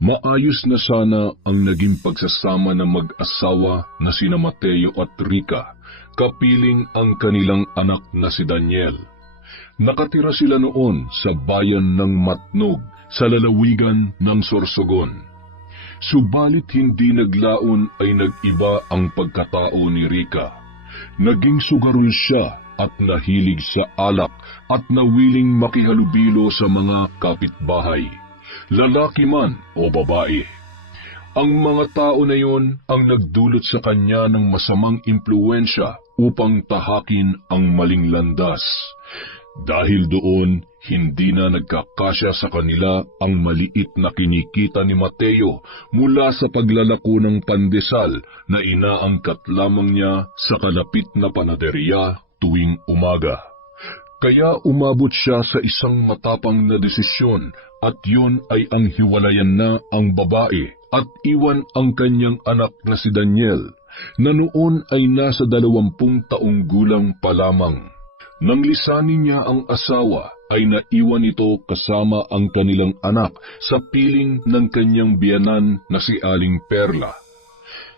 Maayos na sana ang naging pagsasama ng mag-asawa na sina Mateo at Rica, kapiling ang kanilang anak na si Daniel. Nakatira sila noon sa bayan ng Matnog sa lalawigan ng Sorsogon. Subalit hindi naglaon ay nag-iba ang pagkatao ni Rica. Naging sugarol siya at nahilig sa alak at nawiling makihalubilo sa mga kapitbahay, lalaki man o babae. Ang mga tao na yon ang nagdulot sa kanya ng masamang impluwensya upang tahakin ang maling landas. Dahil doon, hindi na nagkakasya sa kanila ang maliit na kinikita ni Mateo mula sa paglalako ng pandesal na inaangkat lamang niya sa kalapit na panaderya tuwing umaga. Kaya umabot siya sa isang matapang na desisyon at yun ay ang hiwalayan na ang babae at iwan ang kanyang anak na si Daniel na noon ay nasa 20 taong gulang pa lamang. Nang lisanin niya ang asawa, ay naiwan ito kasama ang kanilang anak sa piling ng kanyang biyanan na si Aling Perla.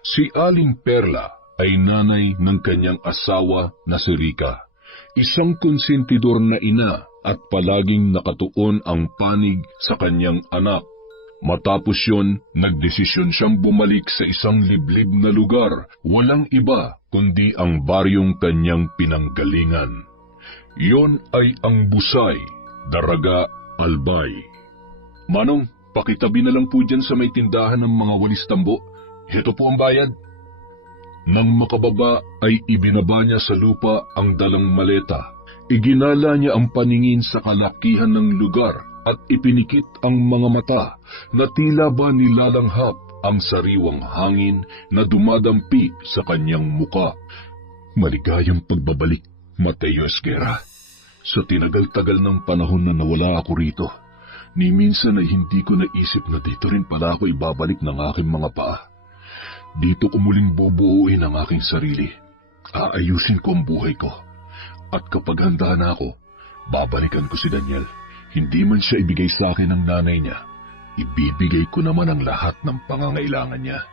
Si Aling Perla ay nanay ng kanyang asawa na si Rica, isang konsentidor na ina at palaging nakatuon ang panig sa kanyang anak. Matapos yon, nagdesisyon siyang bumalik sa isang liblib na lugar, walang iba kundi ang baryong kanyang pinanggalingan. Yon ay ang Busay, Daraga, Albay. Manong, pakitabi na lang po dyan sa may tindahan ng mga walis tambo. Ito po ang bayad. Nang makababa ay ibinaba niya sa lupa ang dalang maleta. Iginala niya ang paningin sa kalakihan ng lugar at ipinikit ang mga mata na tila ba nilalanghap ang sariwang hangin na dumadampi sa kanyang muka. Maligayang pagbabalik, Mateo Esguerra. Sa tinagal-tagal ng panahon na nawala ako rito, ni minsan ay hindi ko naisip na dito rin pala ako ibabalik ng aking mga paa. Dito ko muling bubuuin ang aking sarili. Aayusin ko ang buhay ko. At kapag handa na ako, babalikan ko si Daniel. Hindi man siya ibigay sa akin ng nanay niya, ibibigay ko naman ang lahat ng pangangailangan niya.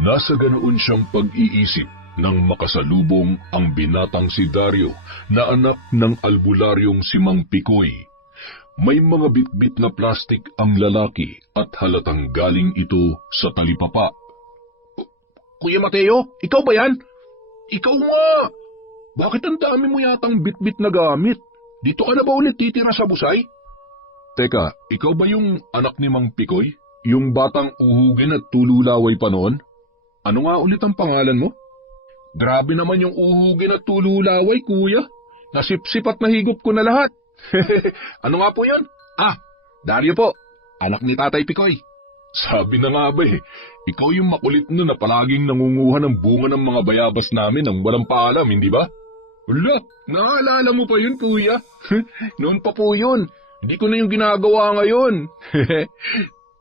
Nasa ganoon siyang pag-iisip nang makasalubong ang binatang si Dario na anak ng albularyong si Mang Picoy. May mga bitbit na plastik ang lalaki at halatang galing ito sa talipapa. Kuya Mateo, ikaw ba yan? Ikaw nga! Bakit ang dami mo yatang bitbit na gamit? Dito ka na ba ulit titira sa Busay? Teka, ikaw ba yung anak ni Mang Picoy? Yung batang uhugin at tululaway pa noon? Ano nga ulit ang pangalan mo? Grabe naman yung uhugin at tululaway, kuya. Nasipsip at nahigop ko na lahat. Ano nga po yun? Dario po. Anak ni Tatay Picoy. Sabi na nga ba ikaw yung makulit na palaging nangunguha ng bunga ng mga bayabas namin nang walang paalam, hindi ba? Wala, naalala mo pa yun, kuya. Noon pa po yun. Hindi ko na yung ginagawa ngayon.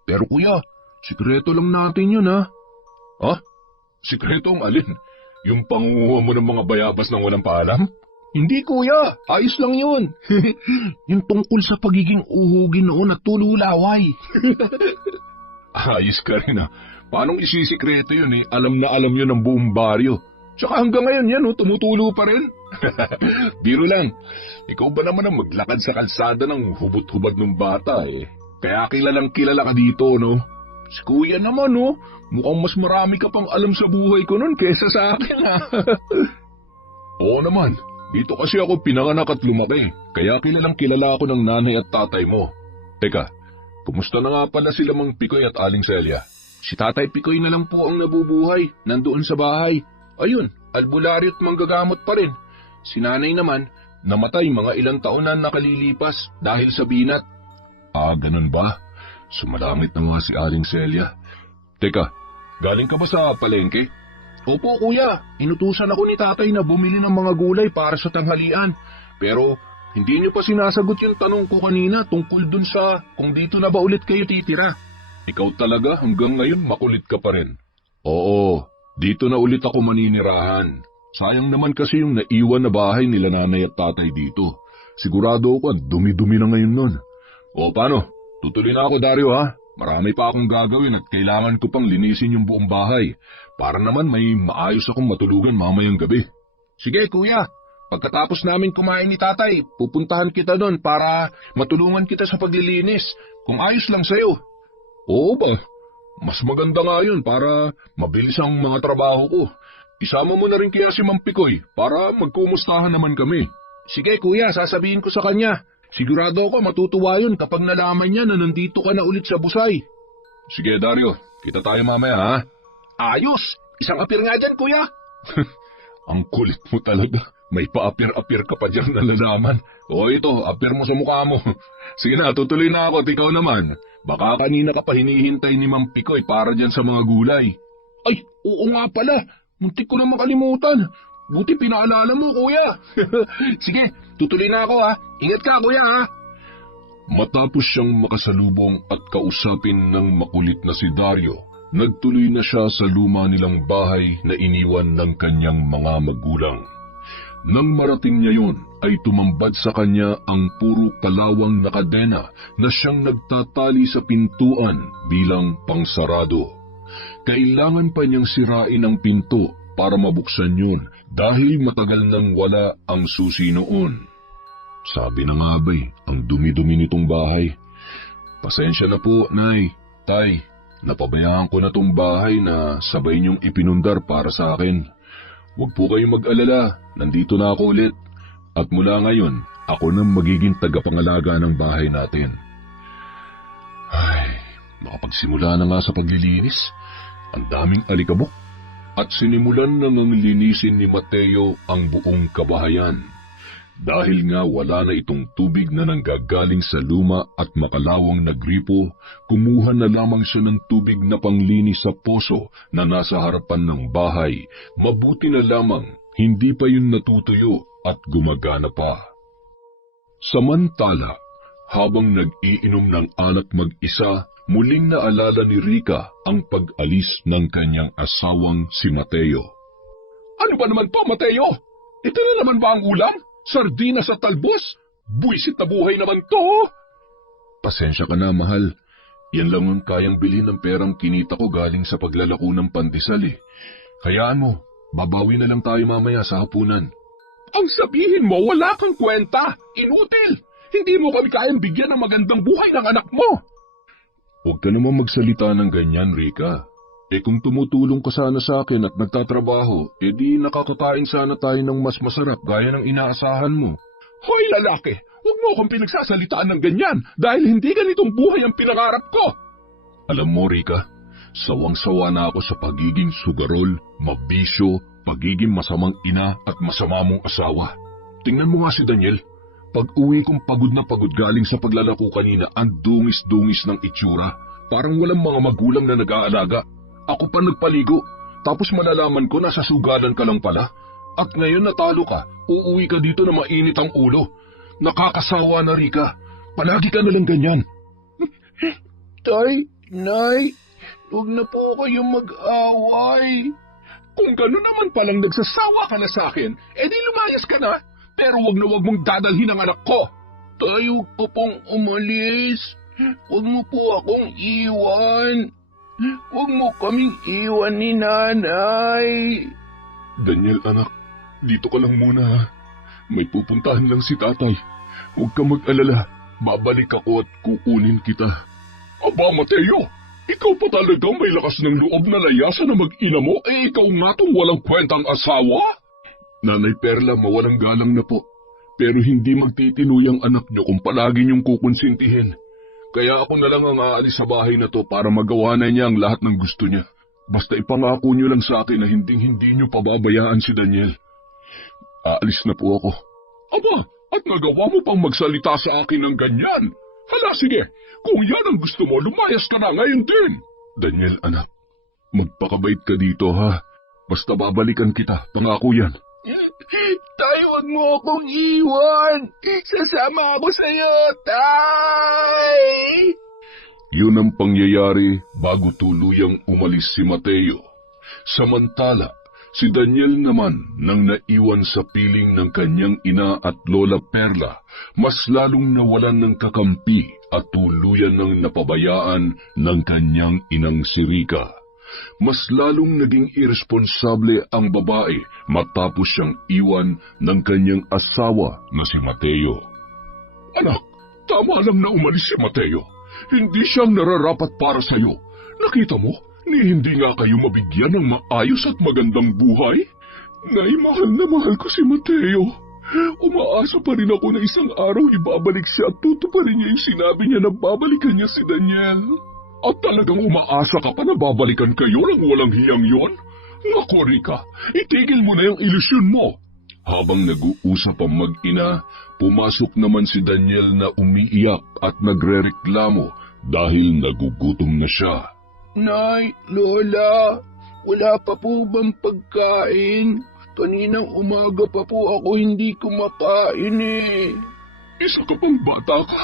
Pero kuya, sikreto lang natin yun, ha? Ha? Sikreto ang alin? Yung pangunguha mo ng mga bayabas ng walang paalam? Hindi, kuya. Ayos lang yun. Yung tungkol sa pagiging uhugin noon at tululaway. Ayos ka rin, ha. Paanong isisikreto yun, Alam na alam yun ng buong baryo. Tsaka hanggang ngayon yan, tumutulo pa rin. Biro lang. Ikaw ba naman ang maglakad sa kalsada ng hubot-hubad ng bata, Kaya kilalang kilala ka dito, no? Si kuya naman, mukhang mas marami ka pang alam sa buhay ko nun kesa sa akin, ha? Oo naman. Dito kasi ako pinanganak at lumaki. Kaya kilalang kilala ako ng nanay at tatay mo. Teka, kumusta na nga pala sila Mang Picoy at Aling Celia? Si Tatay Picoy na lang po ang nabubuhay, nandoon sa bahay. Ayun, albularyo at manggagamot pa rin. Si nanay naman, namatay mga ilang taon na nakalilipas dahil sa binat. Ganun ba? Sumalangit na nga si Aling Celia. Teka, galing ka ba sa palengke? Opo, kuya. Inutusan ako ni tatay na bumili ng mga gulay para sa tanghalian. Pero hindi niyo pa sinasagot yung tanong ko kanina tungkol dun sa kung dito na ba ulit kayo titira. Ikaw talaga hanggang ngayon makulit ka pa rin. Oo, dito na ulit ako maninirahan. Sayang naman kasi yung naiwan na bahay nila nanay at tatay dito. Sigurado ako dumi-dumi na ngayon nun. O paano? Tutuloy na ako, Dario, ha? Marami pa akong gagawin at kailangan ko pang linisin yung buong bahay para naman may maayos akong matulugan mamayang gabi. Sige kuya, pagkatapos namin kumain ni tatay, pupuntahan kita doon para matulungan kita sa paglilinis kung ayos lang sa'yo. Oo ba? Mas maganda nga yun para mabilis ang mga trabaho ko. Isama mo na rin kaya si Mang Pikoy para magkumustahan naman kami. Sige kuya, sasabihin ko sa kanya. Sigurado ako matutuwa yun kapag nalaman niya na nandito ka na ulit sa Busay. Sige Dario, kita tayo mamaya ha. Ayos! Isang apir nga dyan kuya. Ang kulit mo talaga. May pa-apir-apir ka pa dyan na lalaman. O ito, apir mo sa mukha mo. Sige na, tutuloy na ako at ikaw naman. Baka kanina ka pa hinihintay ni Mang Pikoy para dyan sa mga gulay. Ay, oo nga pala. Muntik ko na makalimutan. Buti pinaalala mo, kuya. Sige, tutuloy na ako ha. Ingat ka, kuya ha. Matapos siyang makasalubong at kausapin ng makulit na si Dario, nagtuloy na siya sa luma nilang bahay na iniwan ng kanyang mga magulang. Nang marating niya yun, ay tumambad sa kanya ang puro kalawang na kadena na siyang nagtatali sa pintuan bilang pangsarado. Kailangan pa niyang sirain ang pinto para mabuksan yun dahil matagal nang wala ang susi noon. Sabi na nga ba'y, ang dumi-dumi nitong bahay. Pasensya na po, Nay, Tay, napabayaan ko na tong bahay na sabay niyong ipinundar para sa akin. Huwag po kayong mag-alala, nandito na ako ulit. At mula ngayon, ako nang magiging tagapangalaga ng bahay natin. Ay, makapagsimula na nga sa paglilinis. Ang daming alikabok. At sinimulan na ngang linisin ni Mateo ang buong kabahayan. Dahil nga wala na itong tubig na nanggagaling sa luma at makalawang na gripo, kumuha na lamang siya ng tubig na panglinis sa poso na nasa harapan ng bahay. Mabuti na lamang, hindi pa yun natutuyo at gumagana pa. Samantala, habang nag-iinom ng alak mag-isa, muling naalala ni Rica ang pag-alis ng kanyang asawang si Mateo. Ano ba naman to, Mateo? Ito na naman ba ang ulam? Sardinas at talbos? Buisit na buhay naman to! Pasensya ka na, mahal. Yan lang ang kayang bilhin ng perang kinita ko galing sa paglalako ng pandesal eh. Hayaan mo, babawi na lang tayo mamaya sa hapunan. Ang sabihin mo, wala kang kwenta. Inutil! Hindi mo kami kayang bigyan ng magandang buhay ng anak mo. Huwag ka naman magsalita ng ganyan, Rica. Kung tumutulong ka sana sa akin at nagtatrabaho, di nakakakain sana tayo ng mas masarap gaya ng inaasahan mo. Hoy lalaki, huwag mo akong pinagsasalitaan ng ganyan dahil hindi ganitong buhay ang pinangarap ko. Alam mo, Rica, sawang-sawa na ako sa pagiging sugarol, mabisyo, pagiging masamang ina at masama mong asawa. Tingnan mo nga si Daniel. Pag-uwi kong pagod na pagod galing sa paglalako kanina, ang dungis-dungis ng itsura. Parang walang mga magulang na nag-aalaga. Ako pa nagpaligo, tapos malalaman ko na sa sugalan ka lang pala. At ngayon natalo ka, uuwi ka dito na mainit ang ulo. Nakakasawa na, Rica. Palagi ka nalang ganyan. Tay, Nay, huwag na po kayong mag-away. Kung gano'n naman palang nagsasawa ka na sa akin, di lumayas ka na. Pero wag na wag mong dadalhin ang anak ko. Tayo ko pong umalis. Huwag mo po akong iwan. Huwag mo kaming iwan ni Nanay. Daniel, anak, dito ka lang muna ha. May pupuntahan lang si tatay. Huwag ka mag-alala. Babalik ako at kukunin kita. Aba, Mateo! Ikaw pa talagang may lakas ng loob na layasan na mag-ina mo, ikaw nga tong walang kwentang asawa? Nanay Perla, mawalang galang na po. Pero hindi magtitinuy ang anak niyo kung palagi niyong kukonsintihin. Kaya ako na lang ang aalis sa bahay na to para magawa na niya ang lahat ng gusto niya. Basta ipangako niyo lang sa akin na hindi niyo pababayaan si Daniel. Aalis na po ako. Aba, at nagawa mo pang magsalita sa akin ng ganyan. Hala, sige. Kung yan ang gusto mo, lumayas ka na ngayon din. Daniel, anak, magpakabait ka dito ha. Basta babalikan kita, pangako yan. Tay, wag mo akong iwan. Sasama ako sa'yo, Tay! Yun ang pangyayari bago tuluyang umalis si Mateo. Samantala, Si Daniel naman, nang naiwan sa piling ng kanyang ina at Lola Perla, mas lalong nawalan ng kakampi at tuluyan ng napabayaan ng kanyang inang si Rica. Mas lalong naging irresponsable ang babae matapos siyang iwan ng kanyang asawa na si Mateo. Anak, tama lang na umalis si Mateo. Hindi siyang nararapat para sa iyo. Nakita mo, hindi nga kayo mabigyan ng maayos at magandang buhay? Nay, mahal na mahal ko si Mateo. Umaasa pa rin ako na isang araw ibabalik siya at tutuparin niya yung sinabi niya na babalikan niya si Daniel. At talagang umaasa ka pa na babalikan kayo ng walang hiyang yon? Naku, Rica, itigil mo na yung ilusyon mo. Habang nag-uusap ang mag-ina, pumasok naman si Daniel na umiiyak at nagrereklamo dahil nagugutom na siya. Nay, Lola, wala pa po bang pagkain? Kaninang umaga pa po ako hindi kumakain eh. Isa ka pang bata ka.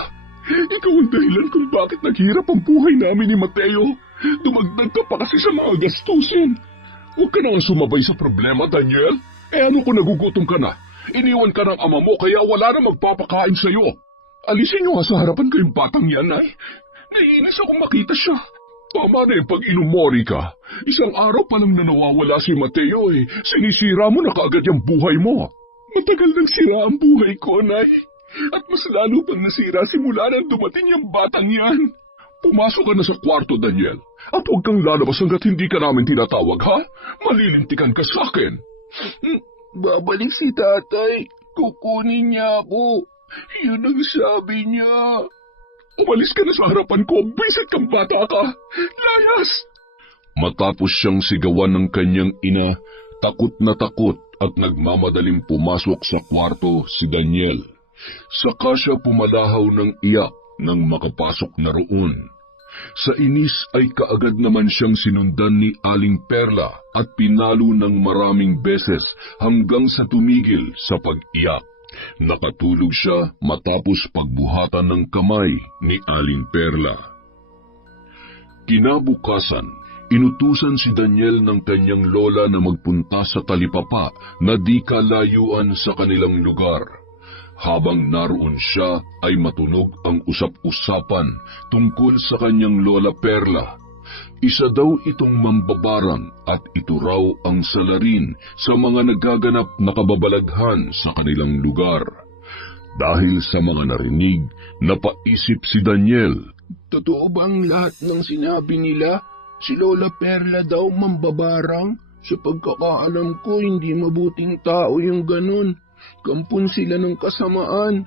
Ikaw ang dahilan kung bakit naghirap ang buhay namin ni Mateo. Dumagdag ka pa kasi sa mga gastusin. Huwag ka na nga sumabay sa problema, Daniel. Ano kung nagugutom ka na? Iniwan ka ng ama mo kaya wala na magpapakain sa'yo. Alisin niyo nga sa harapan ko yung batang yan, ay. Naiinis akong makita siya. Tama na yung pag-inom mo, Rica. Isang araw pa lang na nawawala si Mateo eh. Sinisira mo na kaagad yung buhay mo. Matagal nang sira ang buhay ko, Nay. At mas lalo pang nasira simula nang dumating yung batang yan. Pumasok ka na sa kwarto, Daniel. At huwag kang lalabas hanggat hindi ka namin tinatawag, ha? Malilintikan ka sa akin. Babalik si tatay. Kukunin niya ako. Yun ang sabi niya. Umalis ka na sa harapan ko, bisit kang bata ka! Layas! Matapos siyang sigawan ng kanyang ina, takot na takot at nagmamadaling pumasok sa kwarto si Daniel. Saka siya pumalahaw ng iyak nang makapasok na roon. Sa inis ay kaagad naman siyang sinundan ni Aling Perla at pinalo ng maraming beses hanggang sa tumigil sa pag-iyak. Nakatulog siya matapos pagbuhatan ng kamay ni Aling Perla. Kinabukasan, inutusan si Daniel ng kanyang lola na magpunta sa talipapa na di kalayuan sa kanilang lugar. Habang naroon siya ay matunog ang usap-usapan tungkol sa kanyang Lola Perla. Isa daw itong mambabarang at ito raw ang salarin sa mga nagaganap na kababalaghan sa kanilang lugar. Dahil sa mga narinig, napaisip si Daniel. Totoo bang lahat ng sinabi nila? Si Lola Perla daw mambabarang? Sa pagkakaalam ko, hindi mabuting tao yung ganun. Kampun sila ng kasamaan.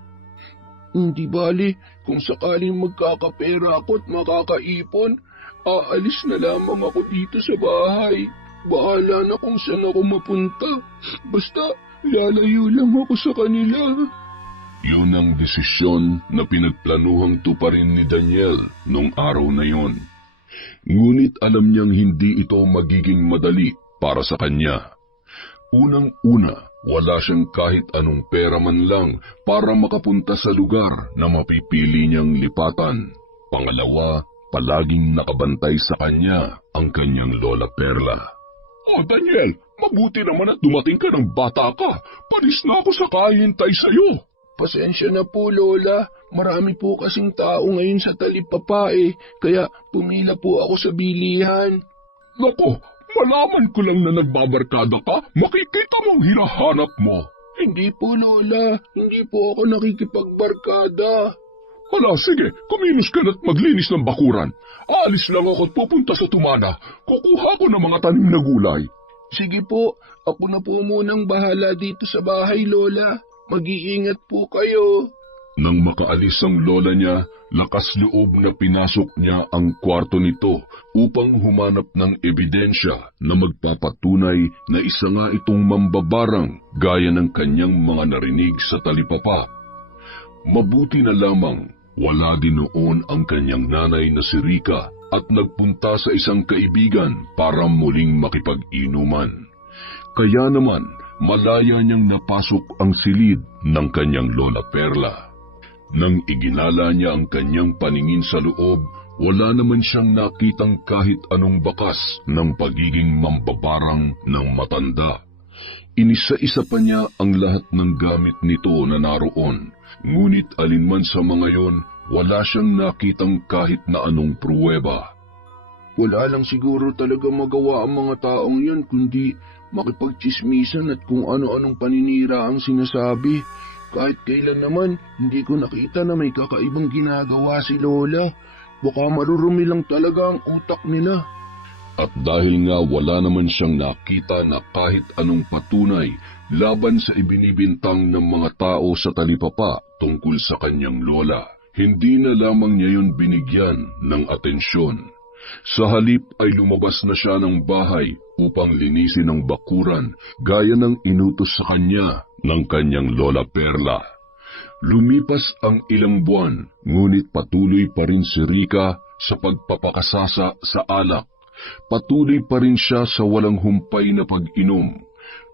Hindi bali, kung sakaling magkakapera ako at makakaipon, aalis na lamang ako dito sa bahay. Bahala na kung saan ako mapunta. Basta, lalayo lang ako sa kanila. Yun ang desisyon na pinagplanuhang tuparin ni Daniel nung araw na yon. Ngunit alam niyang hindi ito magiging madali para sa kanya. Unang-una, wala siyang kahit anong pera man lang para makapunta sa lugar na mapipili niyang lipatan. Pangalawa, palaging nakabantay sa kanya ang kanyang Lola Perla. Oh, Daniel, mabuti naman at dumating ka ng bata ka. Palis na ako sa kahihintay sa'yo. Pasensya na po, Lola. Marami po kasing tao ngayon sa talipapa kaya pumila po ako sa bilihan. Nako, malaman ko lang na nagbabarkada ka, makikita mong hinahanap mo. Hindi po, Lola. Hindi po ako nakikipagbarkada. Hala, sige, kumilos ka na't maglinis ng bakuran. Aalis lang ako at pupunta sa tumana. Kukuha ko ng mga tanim na gulay. Sige po, ako na po munang bahala dito sa bahay, Lola. Mag-iingat po kayo. Nang makaalis ang lola niya, lakas loob na pinasok niya ang kwarto nito upang humanap ng ebidensya na magpapatunay na isa nga itong mambabarang gaya ng kanyang mga narinig sa talipapa. Mabuti na lamang, wala din noon ang kanyang nanay na si Rica at nagpunta sa isang kaibigan para muling makipag-inuman. Kaya naman, malaya niyang napasok ang silid ng kanyang Lola Perla. Nang iginala niya ang kanyang paningin sa loob, Wala naman siyang nakitang kahit anong bakas ng pagiging mambabarang ng matanda. Inisa-isa pa niya ang lahat ng gamit nito na naroon, ngunit alinman sa mga yon, wala siyang nakitang kahit na anong pruweba. Wala lang siguro talaga magawa ang mga taong yun kundi makipagtsismisan at kung ano-anong paninira ang sinasabi. Kahit kailan naman, hindi ko nakita na may kakaibang ginagawa si Lola. Baka marurumi lang talaga ang utak nila. At dahil nga wala naman siyang nakita na kahit anong patunay laban sa ibinibintang ng mga tao sa talipapa tungkol sa kanyang lola, hindi na lamang niya yun binigyan ng atensyon. Sa halip ay lumabas na siya ng bahay upang linisin ang bakuran gaya ng inutos sa kanya ng kanyang Lola Perla. Lumipas ang ilang buwan, ngunit patuloy pa rin si Rica sa pagpapakasasa sa alak. Patuloy pa rin siya sa walang humpay na pag-inom.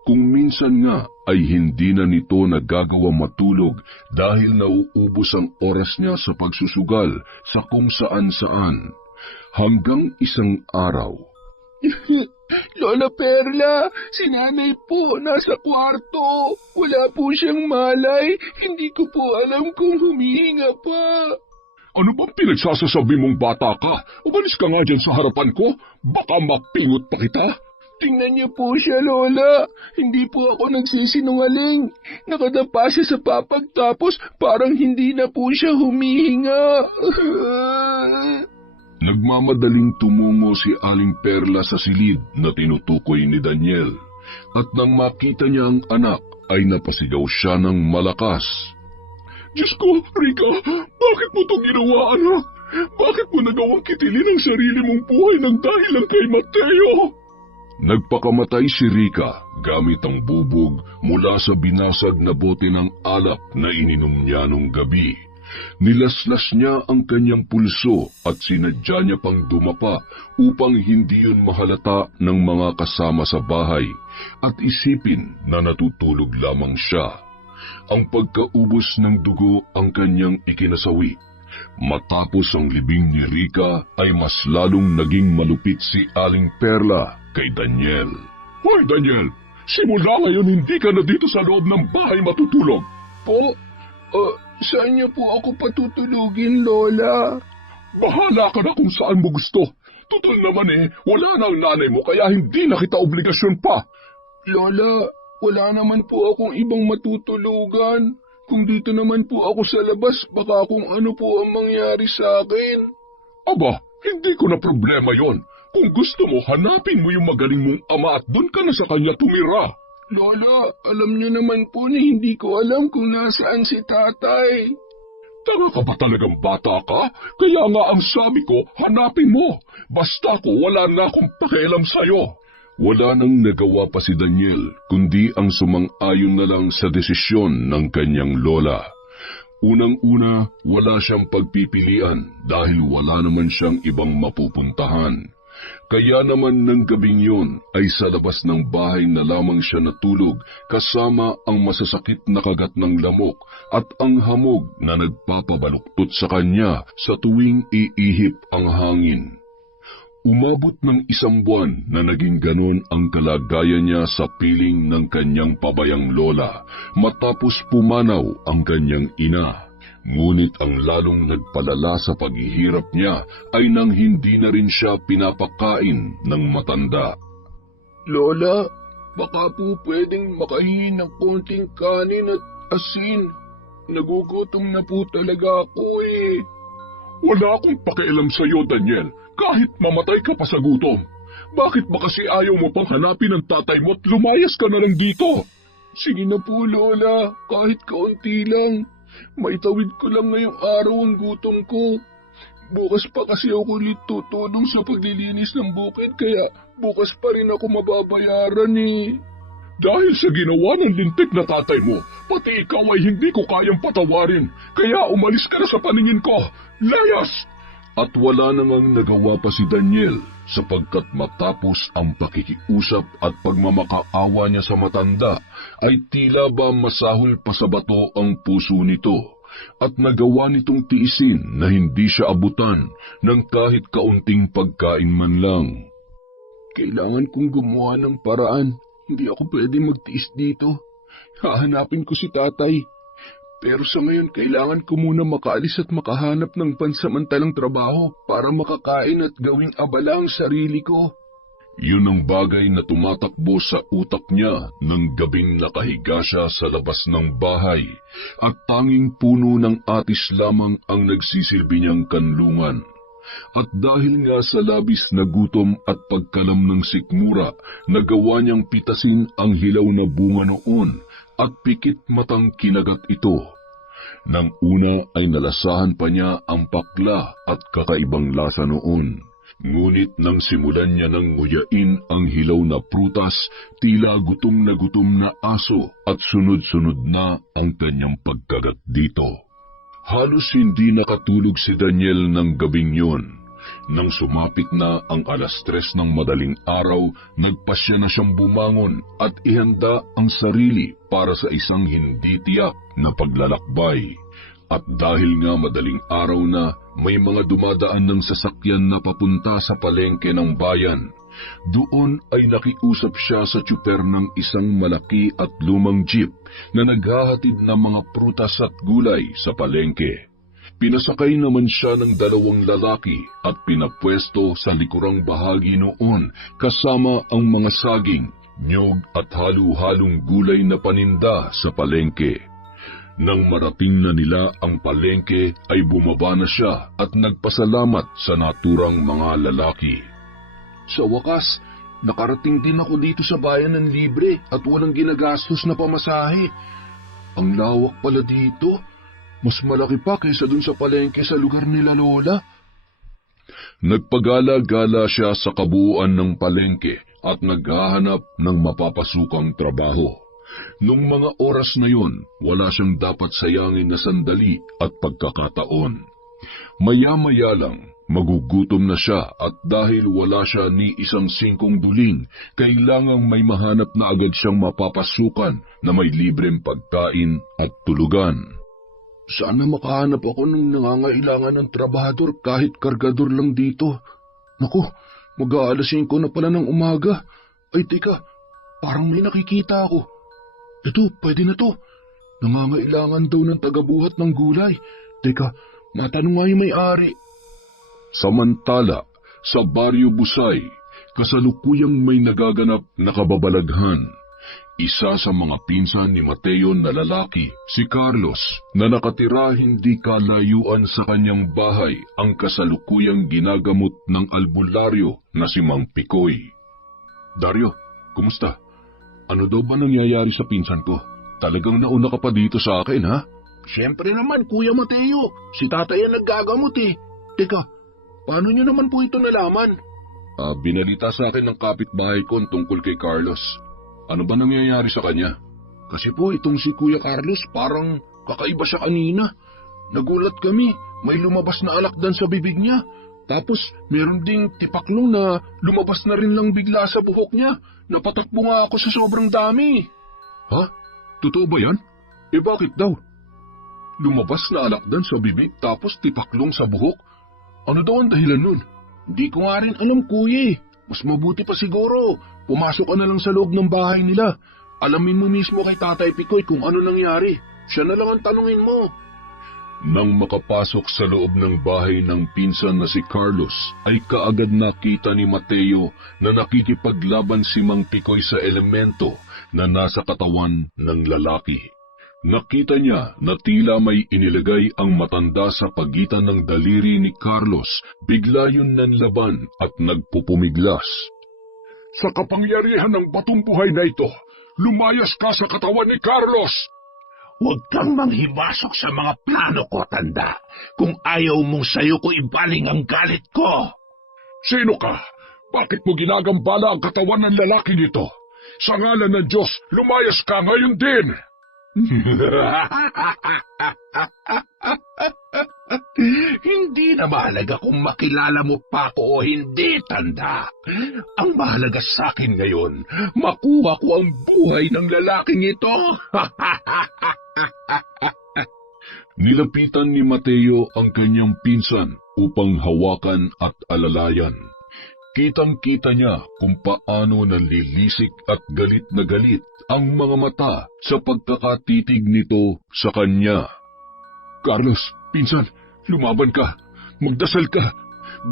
Kung minsan nga ay hindi na nito nagagawa matulog dahil nauubos ang oras niya sa pagsusugal sa kung saan-saan. Hanggang isang araw, Lola Perla, si nanay po nasa kwarto. Wala po siyang malay. Hindi ko po alam kung humihinga pa. ano bang pinagsasasabi mong bata ka? Umalis ka nga dyan sa harapan ko. Baka mapingot pa kita. Tingnan niyo po siya, Lola. Hindi po ako nagsisinungaling. Nakadapa siya sa papag tapos parang hindi na po siya humihinga. Nagmamadaling tumungo si Aling Perla sa silid na tinutukoy ni Daniel. At nang makita niya ang anak, ay napasigaw siya ng malakas. Diyos ko, Rica, bakit mo ito ginawa, anak? Bakit mo nagawang kitilin ang sarili mong buhay ng dahil lang kay Mateo? Nagpakamatay si Rica gamit ang bubog mula sa binasag na bote ng alak na ininom niya nung gabi. Nilaslas niya ang kanyang pulso at sinadya niya pang dumapa upang hindi yun mahalata ng mga kasama sa bahay at isipin na natutulog lamang siya. Ang pagkaubos ng dugo ang kanyang ikinasawi. Matapos ang libing ni Rica ay mas lalong naging malupit si Aling Perla kay Daniel. Hoy Daniel, simula ngayon hindi ka na dito sa loob ng bahay matutulog. Po, saan niyo po ako patutulugin, Lola? Bahala ka na kung saan mo gusto. Tutul naman wala na ang nanay mo kaya hindi na kita obligasyon pa. Lola, wala naman po akong ibang matutulugan. Kung dito naman po ako sa labas, baka kung ano po ang mangyari sa akin. Aba, hindi ko na problema yon. Kung gusto mo, hanapin mo yung magaling mong ama at doon ka na sa kanya tumira. Lola, alam niyo naman po na hindi ko alam kung nasaan si tatay. Tanga ka ba talagang bata ka? Kaya nga ang sabi ko, hanapin mo. Basta ko wala na akong pakialam sa'yo. Wala nang nagawa pa si Daniel, kundi ang sumang-ayon na lang sa desisyon ng kanyang lola. Unang-una, wala siyang pagpipilian dahil wala naman siyang ibang mapupuntahan. Kaya naman ng gabing yun ay sa labas ng bahay na lamang siya natulog kasama ang masasakit na kagat ng lamok at ang hamog na nagpapabaluktot sa kanya sa tuwing iihip ang hangin. Umabot ng 1 buwan na naging ganon ang kalagayan niya sa piling ng kanyang pabayang lola matapos pumanaw ang kanyang ina. Ngunit ang lalong nagpalala sa paghihirap niya ay nang hindi na rin siya pinapakain ng matanda. Lola, baka po pwedeng makahingi ng konting kanin at asin. Nagugutom na po talaga ako Wala akong pakialam sa iyo, Daniel, kahit mamatay ka pa sa gutom. Bakit ba kasi ayaw mo pang hanapin ang tatay mo at lumayas ka na lang dito? Sige na po, Lola, kahit kaunti lang. Maitawid ko lang ngayong araw ang gutom ko. Bukas pa kasi ako ulit tutulong sa paglilinis ng bukid kaya bukas pa rin ako mababayaran Dahil sa ginawa ng lintik na tatay mo, pati ikaw ay hindi ko kayang patawarin, kaya umalis ka na sa paningin ko. Layas! At wala namang nagawa pa si Daniel sapagkat matapos ang pakikiusap at pagmamakaawa niya sa matanda ay tila ba masahol pa sa bato ang puso nito. at nagawa nitong tiisin na hindi siya abutan ng kahit kaunting pagkain man lang. Kailangan kong gumawa ng paraan. Hindi ako pwede magtiis dito. Hahanapin ko si tatay. Pero sa ngayon, kailangan ko muna makaalis at makahanap ng pansamantalang trabaho para makakain at gawing abala ang sarili ko. Yun ang bagay na tumatakbo sa utak niya ng gabing nakahiga siya sa labas ng bahay at tanging puno ng atis lamang ang nagsisilbi niyang kanlungan. At dahil nga sa labis na gutom at pagkalam ng sikmura, nagawa niyang pitasin ang hilaw na bunga noon at pikit matang kinagat ito. Nang una ay nalasahan pa niya ang pakla at kakaibang lasa noon. Ngunit nang simulan niya ng nguyain ang hilaw na prutas, tila gutom na aso at sunod-sunod na ang kanyang pagkagat dito. Halos hindi nakatulog si Daniel ng gabing yun. Nang sumapit na ang 3:00 ng madaling araw, nagpasya na siyang bumangon at ihanda ang sarili para sa isang hindi tiyak na paglalakbay. At dahil nga madaling araw na, may mga dumadaan ng sasakyan na papunta sa palengke ng bayan. Doon ay nakiusap siya sa tsuper ng isang malaki at lumang jeep na naghahatid ng mga prutas at gulay sa palengke. Pinasakay naman siya ng 2 lalaki at pinapwesto sa likurang bahagi noon kasama ang mga saging, nyog at halu-halong gulay na paninda sa palengke. Nang marating na nila ang palengke ay bumaba na siya at nagpasalamat sa naturang mga lalaki. Sa wakas, nakarating din ako dito sa bayan ng libre at walang ginagastos na pamasahe. Ang lawak pala dito. Mas malaki pa kaysa dun sa palengke sa lugar nila Lola. Nagpagala-gala siya sa kabuuan ng palengke at naghahanap ng mapapasukang trabaho. Nung mga oras na yon, wala siyang dapat sayangin na sandali at pagkakataon. Maya-maya lang, magugutom na siya at dahil wala siya ni isang 5 duling, kailangang may mahanap na agad siyang mapapasukan na may libreng pagkain at tulugan. Sana makahanap ako ng nangangailangan ng trabahador kahit kargador lang dito. Naku, mag-aalasing ko na pala ng umaga. Ay teka, parang may nakikita ako. Ito, pwede na to. Nangangailangan daw ng tagabuhat ng gulay. Teka, matanong nga yung may-ari. Samantala, sa Baryo Busay, kasalukuyang may nagaganap na kababalaghan. Isa sa mga pinsan ni Mateo na lalaki, si Carlos, na nakatira hindi kalayuan sa kanyang bahay ang kasalukuyang ginagamot ng albularyo na si Mang Picoy. Dario, kumusta? Ano daw ba nangyayari sa pinsan ko? Talagang nauna ka pa dito sa akin, ha? Siyempre naman, Kuya Mateo. Si tatay ang naggagamot eh. Teka, paano niyo naman po ito nalaman? Binalita sa akin ng kapitbahay ko tungkol kay Carlos. Ano ba nangyayari sa kanya? Kasi po itong si Kuya Carlos parang kakaiba siya kanina. Nagulat kami, may lumabas na alakdan sa bibig niya. Tapos meron ding tipaklong na lumabas na rin lang bigla sa buhok niya. Napatakbo nga ako sa sobrang dami. Ha? Totoo ba yan? Bakit daw? Lumabas na alakdan sa bibig tapos tipaklong sa buhok? Ano daw ang dahilan nun? Hindi ko nga rin alam, Kuya. Mas mabuti pa siguro, pumasok ka na lang sa loob ng bahay nila. Alamin mo mismo kay Tatay Picoy kung ano nangyari. Siya na lang ang tanungin mo. Nang makapasok sa loob ng bahay ng pinsan na si Carlos, ay kaagad nakita ni Mateo na nakikipaglaban si Mang Picoy sa elemento na nasa katawan ng lalaki. Nakita niya na tila may inilagay ang matanda sa pagitan ng daliri ni Carlos. Bigla yun nanlaban at nagpupumiglas. Sa kapangyarihan ng batong buhay na ito, lumayas ka sa katawan ni Carlos! Huwag kang manghimasok sa mga plano ko, tanda. Kung ayaw mong sayo ko ibaling ang galit ko. Sino ka? Bakit mo ginagambala ang katawan ng lalaki nito? Sa ngalan ng Diyos, lumayas ka ngayon din! Hindi na mahalaga kung makilala mo pa ako o hindi, tanda. Ang mahalaga sa akin ngayon, makuha ko ang buhay ng lalaking ito. Nilapitan ni Mateo ang kanyang pinsan upang hawakan at alalayan. Kitang-kita niya kung paano nalilisik at galit na galit ang mga mata sa pagkakatitig nito sa kanya. Carlos, pinsan, lumaban ka. Magdasal ka.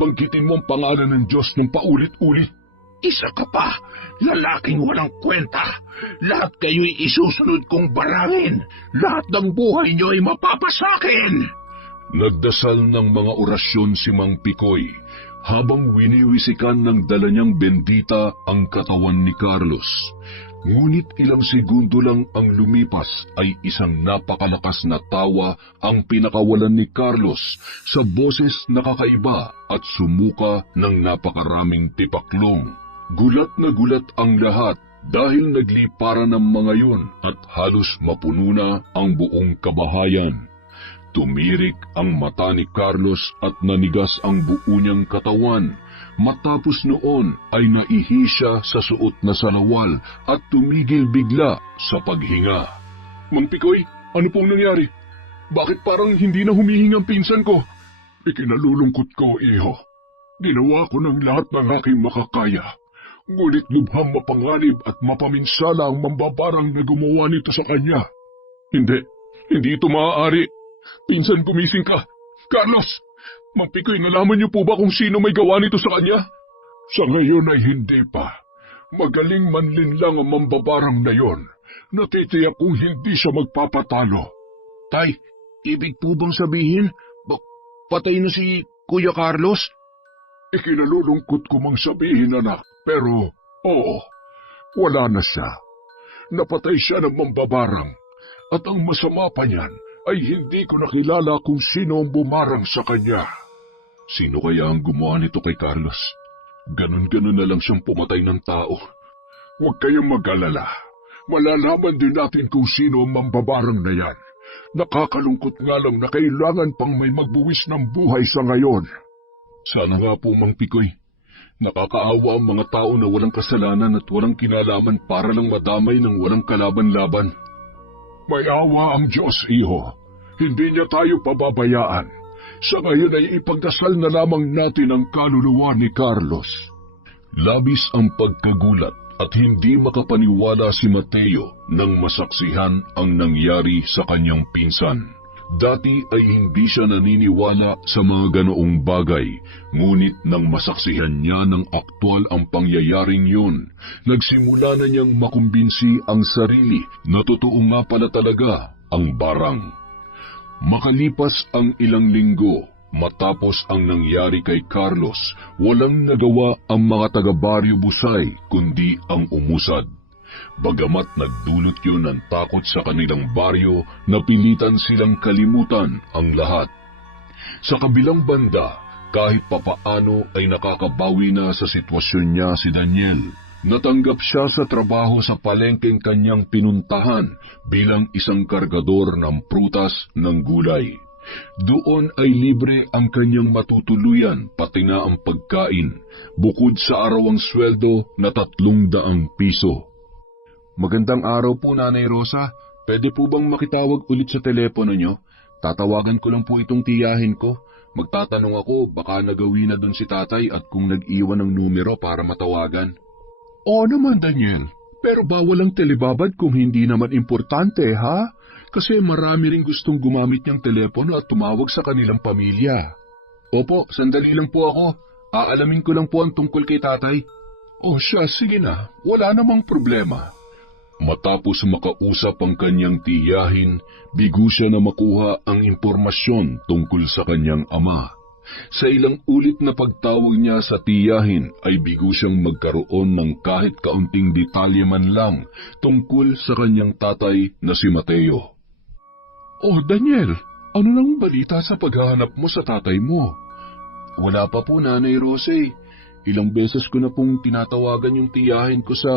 Banggitin mo ang pangalan ng Diyos ng paulit-ulit. Isa ka pa, lalaking walang kwenta. Lahat kayo'y isusunod kong barangin. Lahat ng buhay niyo ay mapapasakin. Nagdasal ng mga orasyon si Mang Picoy habang winiwisikan ng dala niyang bendita ang katawan ni Carlos. Ngunit ilang segundo lang ang lumipas ay isang napakalakas na tawa ang pinakawalan ni Carlos sa boses na kakaiba at sumuka ng napakaraming tipaklong. Gulat na gulat ang lahat dahil nagliparan ng mga yun at halos mapuno na ang buong kabahayan. Tumirik ang mata ni Carlos at nanigas ang buo niyang katawan. Matapos noon ay naihi siya sa suot na salawal at tumigil bigla sa paghinga. Mang Picoy, ano pong nangyari? Bakit parang hindi na humihinga ang pinsan ko? Ikinalulungkot ko, iho. Ginawa ko ng lahat ng aking makakaya. Ngunit lubhang mapanganib at mapaminsala ang mambabarang na gumawa nito sa kanya. Hindi ito maaari. Pinsan, gumising ka. Carlos, Mang Picoy, nalaman niyo po ba kung sino may gawa nito sa kanya? Sa ngayon ay hindi pa. Magaling manlinlang ang mambabarang na yon. Natitiyak kung hindi siya magpapatalo. Tay, ibig po bang sabihin, patay na si Kuya Carlos? Ikinalulungkot ko mang sabihin, anak, pero oo, wala na siya. Napatay siya ng mambabarang, at ang masama pa niyan ay hindi ko nakilala kung sino ang bumarang sa kanya. Sino kaya ang gumawa nito kay Carlos? Ganon-ganon na lang siyang pumatay ng tao. Huwag kayong mag-alala. Malalaman din natin kung sino ang mambabarang na yan. Nakakalungkot nga lang na kailangan pang may magbuwis ng buhay sa ngayon. Sana nga po, Mang Picoy. Nakakaawa ang mga tao na walang kasalanan at walang kinalaman para lang madamay ng walang kalaban-laban. May awa ang Diyos, iho. Hindi niya tayo pababayaan. Sa ngayon ay ipagdasal na lamang natin ang kaluluwa ni Carlos. Labis ang pagkagulat at hindi makapaniwala si Mateo nang masaksihan ang nangyari sa kanyang pinsan. Dati ay hindi siya naniniwala sa mga ganoong bagay, ngunit nang masaksihan niya ng aktwal ang pangyayaring yun, nagsimula na niyang makumbinsi ang sarili na totoo nga pala talaga ang barang. Makalipas ang ilang linggo, matapos ang nangyari kay Carlos, walang nagawa ang mga taga-Baryo Busay kundi ang umusad. Bagamat nagdulot yun ng takot sa kanilang baryo, napilitan silang kalimutan ang lahat. Sa kabilang banda, kahit papaano ay nakakabawi na sa sitwasyon niya si Daniel. Natanggap siya sa trabaho sa palengkeng kanyang pinuntahan bilang isang kargador ng prutas ng gulay. Doon ay libre ang kanyang matutuluyan pati na ang pagkain, bukod sa arawang sweldo na 300 piso. Magandang araw po, Nanay Rosa. Pwede po bang makitawag ulit sa telepono nyo? Tatawagan ko lang po itong tiyahin ko. Magtatanong ako, baka nagawi na dun si tatay at kung nag-iwan ng numero para matawagan. Oo naman, Daniel. Pero bawal ang telebabad kung hindi naman importante, ha? Kasi marami ring gustong gumamit niyang telepono at tumawag sa kanilang pamilya. Opo, sandali lang po ako. Aalamin ko lang po ang tungkol kay tatay. O siya, sige na. Wala namang problema. Matapos makausap ang kanyang tiyahin, bigo siya na makuha ang impormasyon tungkol sa kanyang ama. Sa ilang ulit na pagtawag niya sa tiyahin ay bigo siyang magkaroon ng kahit kaunting detalye man lang tungkol sa kanyang tatay na si Mateo. Oh, Daniel, ano nang balita sa paghahanap mo sa tatay mo? Wala pa po, Nanay Rose. Ilang beses ko na pong tinatawagan yung tiyahin ko sa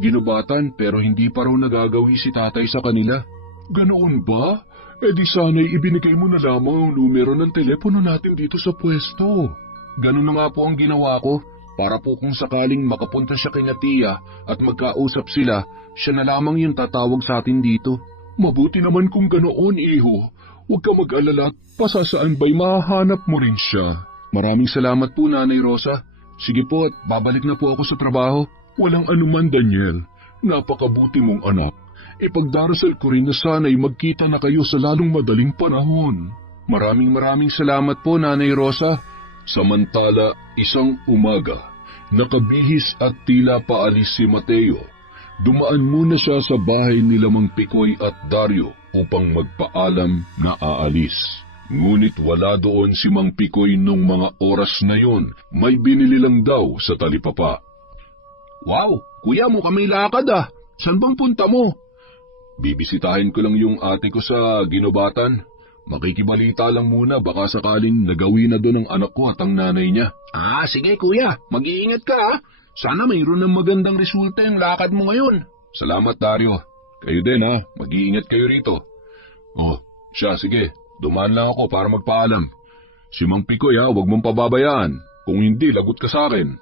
ginubatan pero hindi pa raw nagagawi si tatay sa kanila. Ganoon ba? Eh di sana'y ibinigay mo na lamang ang numero ng telepono natin dito sa pwesto. Ganun na nga po ang ginawa ko, para po kung sakaling makapunta siya kay Tiya at magkausap sila, siya na lamang yung tatawag sa atin dito. Mabuti naman kung ganoon, iho. Huwag ka mag-alala at pasasaan ba'y mahahanap mo rin siya. Maraming salamat po, Nanay Rosa. Sige po at babalik na po ako sa trabaho. Walang anuman, Daniel. Napakabuti mong anak. Ipagdarasal ko rin na sana'y magkita na kayo sa lalong madaling panahon. Maraming salamat po, Nanay Rosa. Samantala, isang umaga, nakabihis at tila paalis si Mateo. Dumaan muna siya sa bahay nila Mang Pikoy at Dario upang magpaalam na aalis. Ngunit wala doon si Mang Pikoy nung mga oras na yon. May binili lang daw sa talipapa. Wow, kuya mo kami lakad ah. San bang punta mo? Bibisitahin ko lang yung ate ko sa ginubatan. Makikibalita lang muna, baka sakaling nagawi na doon ang anak ko at ang nanay niya. Sige kuya, mag-iingat ka ah. Sana mayroon ng magandang resulta yung lakad mo ngayon. Salamat, Dario. Kayo din ha, mag-iingat kayo rito. Oh, siya, sige, dumaan lang ako para magpaalam. Si Mang Pikoy ha, huwag mong pababayaan. Kung hindi, lagot ka sa akin.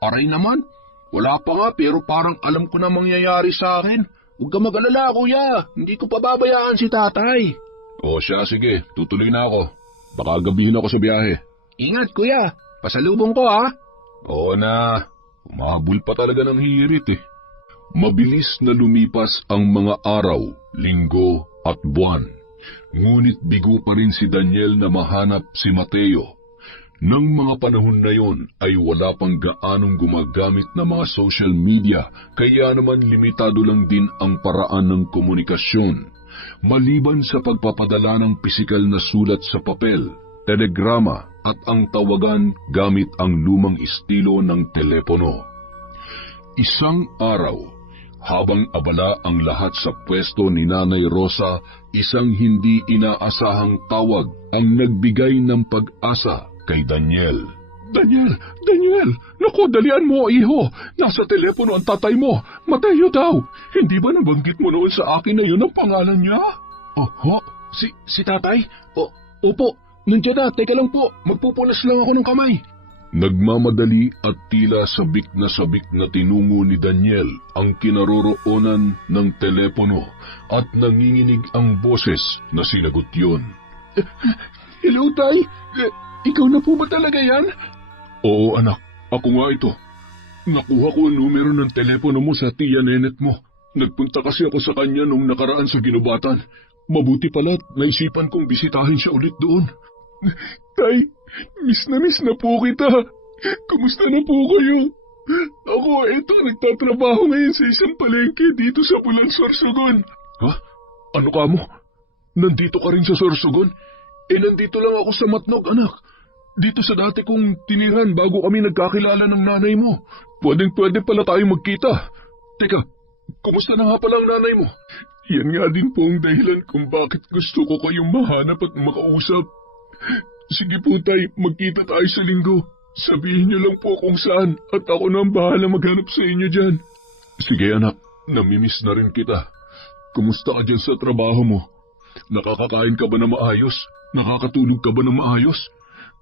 Aray naman, wala pa nga pero parang alam ko na mangyayari sa akin. Huwag ka mag-alala kuya, hindi ko pababayaan si tatay. Oh, siya, sige, tutuloy na ako. Baka gabihin ako sa biyahe. Ingat kuya, pasalubong ko ha. Oo na, umahabol pa talaga ng hirit eh. Mabilis na lumipas ang mga araw, linggo at buwan. Ngunit bigo pa rin si Daniel na mahanap si Mateo. Nang mga panahon na yon ay wala pang gaanong gumagamit na mga social media, kaya naman limitado lang din ang paraan ng komunikasyon. Maliban sa pagpapadala ng pisikal na sulat sa papel, telegrama at ang tawagan gamit ang lumang estilo ng telepono. Isang araw, habang abala ang lahat sa pwesto ni Nanay Rosa, isang hindi inaasahang tawag ang nagbigay ng pag-asa kay Daniel. Daniel! Naku, dalian mo, iho! Nasa telepono ang tatay mo! Mateo daw! Hindi ba nabanggit mo noon sa akin na yun ang pangalan niya? Oho, si tatay? Opo, nandiyan na, teka lang po, magpupunas lang ako ng kamay. Nagmamadali at tila sabik na tinungo ni Daniel ang kinaroroonan ng telepono at nanginginig ang boses na sinagot yun. Hello, tay? Ikaw na po ba talaga yan? Oo, anak. Ako nga ito. Nakuha ko ang numero ng telepono mo sa tiya nenet mo. Nagpunta kasi ako sa kanya nung nakaraan sa ginubatan. Mabuti pala't naisipan kong bisitahin siya ulit doon. Tay, miss na po kita. Kumusta na po kayo? Ako, nagtatrabaho ngayon sa isang palengke dito sa Pulang Sorsogon. Ha? Ano ka mo? Nandito ka rin sa Sorsogon? Nandito lang ako sa Matnog, anak. Dito sa dati kong tiniran bago kami nagkakilala ng nanay mo. Pwede pala tayo magkita. Teka, kumusta na nga pala ang nanay mo? Yan nga din po ang dahilan kung bakit gusto ko kayong mahanap at makausap. Sige po tay, magkita tayo sa linggo. Sabihin niyo lang po kung saan at ako na ang bahala maghanap sa inyo dyan. Sige anak, namimiss na rin kita. Kumusta ka dyan sa trabaho mo? Nakakakain ka ba na maayos? Nakakatulog ka ba na maayos?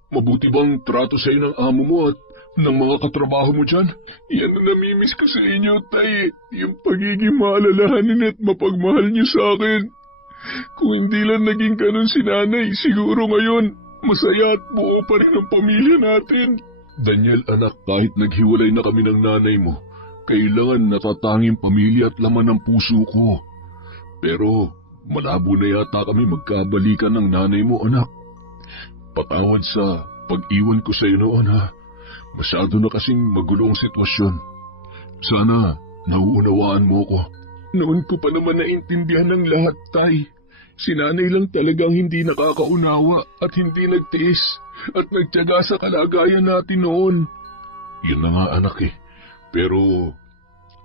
Mabuti bang trato sa iyo ng amo mo at ng mga katrabaho mo dyan? Yan ang namimiss ko sa inyo, tay. Yung pagiging maalalahanin at mapagmahal niyo sa akin. Kung hindi lang naging ganun si nanay, siguro ngayon, masaya at buo pa rin ang pamilya natin. Daniel anak, kahit naghiwalay na kami ng nanay mo, kailangan natatanging pamilya at laman ng puso ko. Pero malabo na yata kami magkabalikan ng nanay mo, anak. Patawad sa pag-iwan ko sa iyo noon, ha. Masyado na kasing magulo ang sitwasyon. Sana nauunawaan mo ko. Noon ko pa naman naintindihan ng lahat, tay. Si nanay lang talagang hindi nakakaunawa at hindi nagtiis at nagtiyaga sa kalagayan natin noon. Yun na nga anak eh. Pero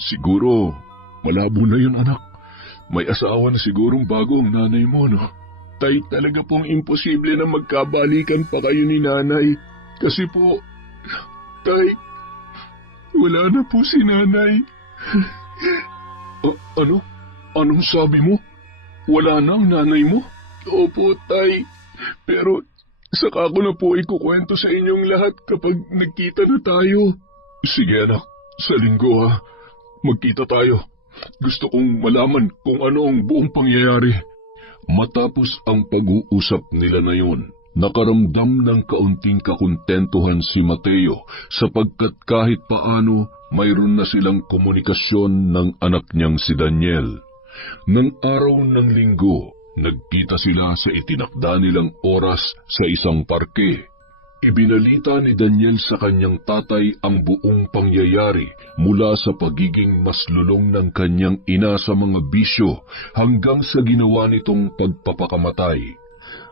siguro malabo na yun anak. May asawa na sigurong bago ang nanay mo, no? Tay, talaga pong imposible na magkabalikan pa kayo ni nanay. Kasi po, tay, wala na po si nanay. Ano? Anong sabi mo? Wala na ang nanay mo? Opo, tay. Pero saka ko na po ikukwento sa inyong lahat kapag nagkita na tayo. Sige anak, sa linggo ha. Magkita tayo. Gusto kong malaman kung ano ang buong pangyayari. Matapos ang pag-uusap nila na yun, nakaramdam ng kaunting kakontentuhan si Mateo sapagkat kahit paano mayroon na silang komunikasyon ng anak niyang si Daniel. Nang araw ng linggo, nagkita sila sa itinakda nilang oras sa isang parke. Ibinalita ni Daniel sa kanyang tatay ang buong pangyayari mula sa pagiging maslulong ng kanyang ina sa mga bisyo hanggang sa ginawa nitong pagpapakamatay.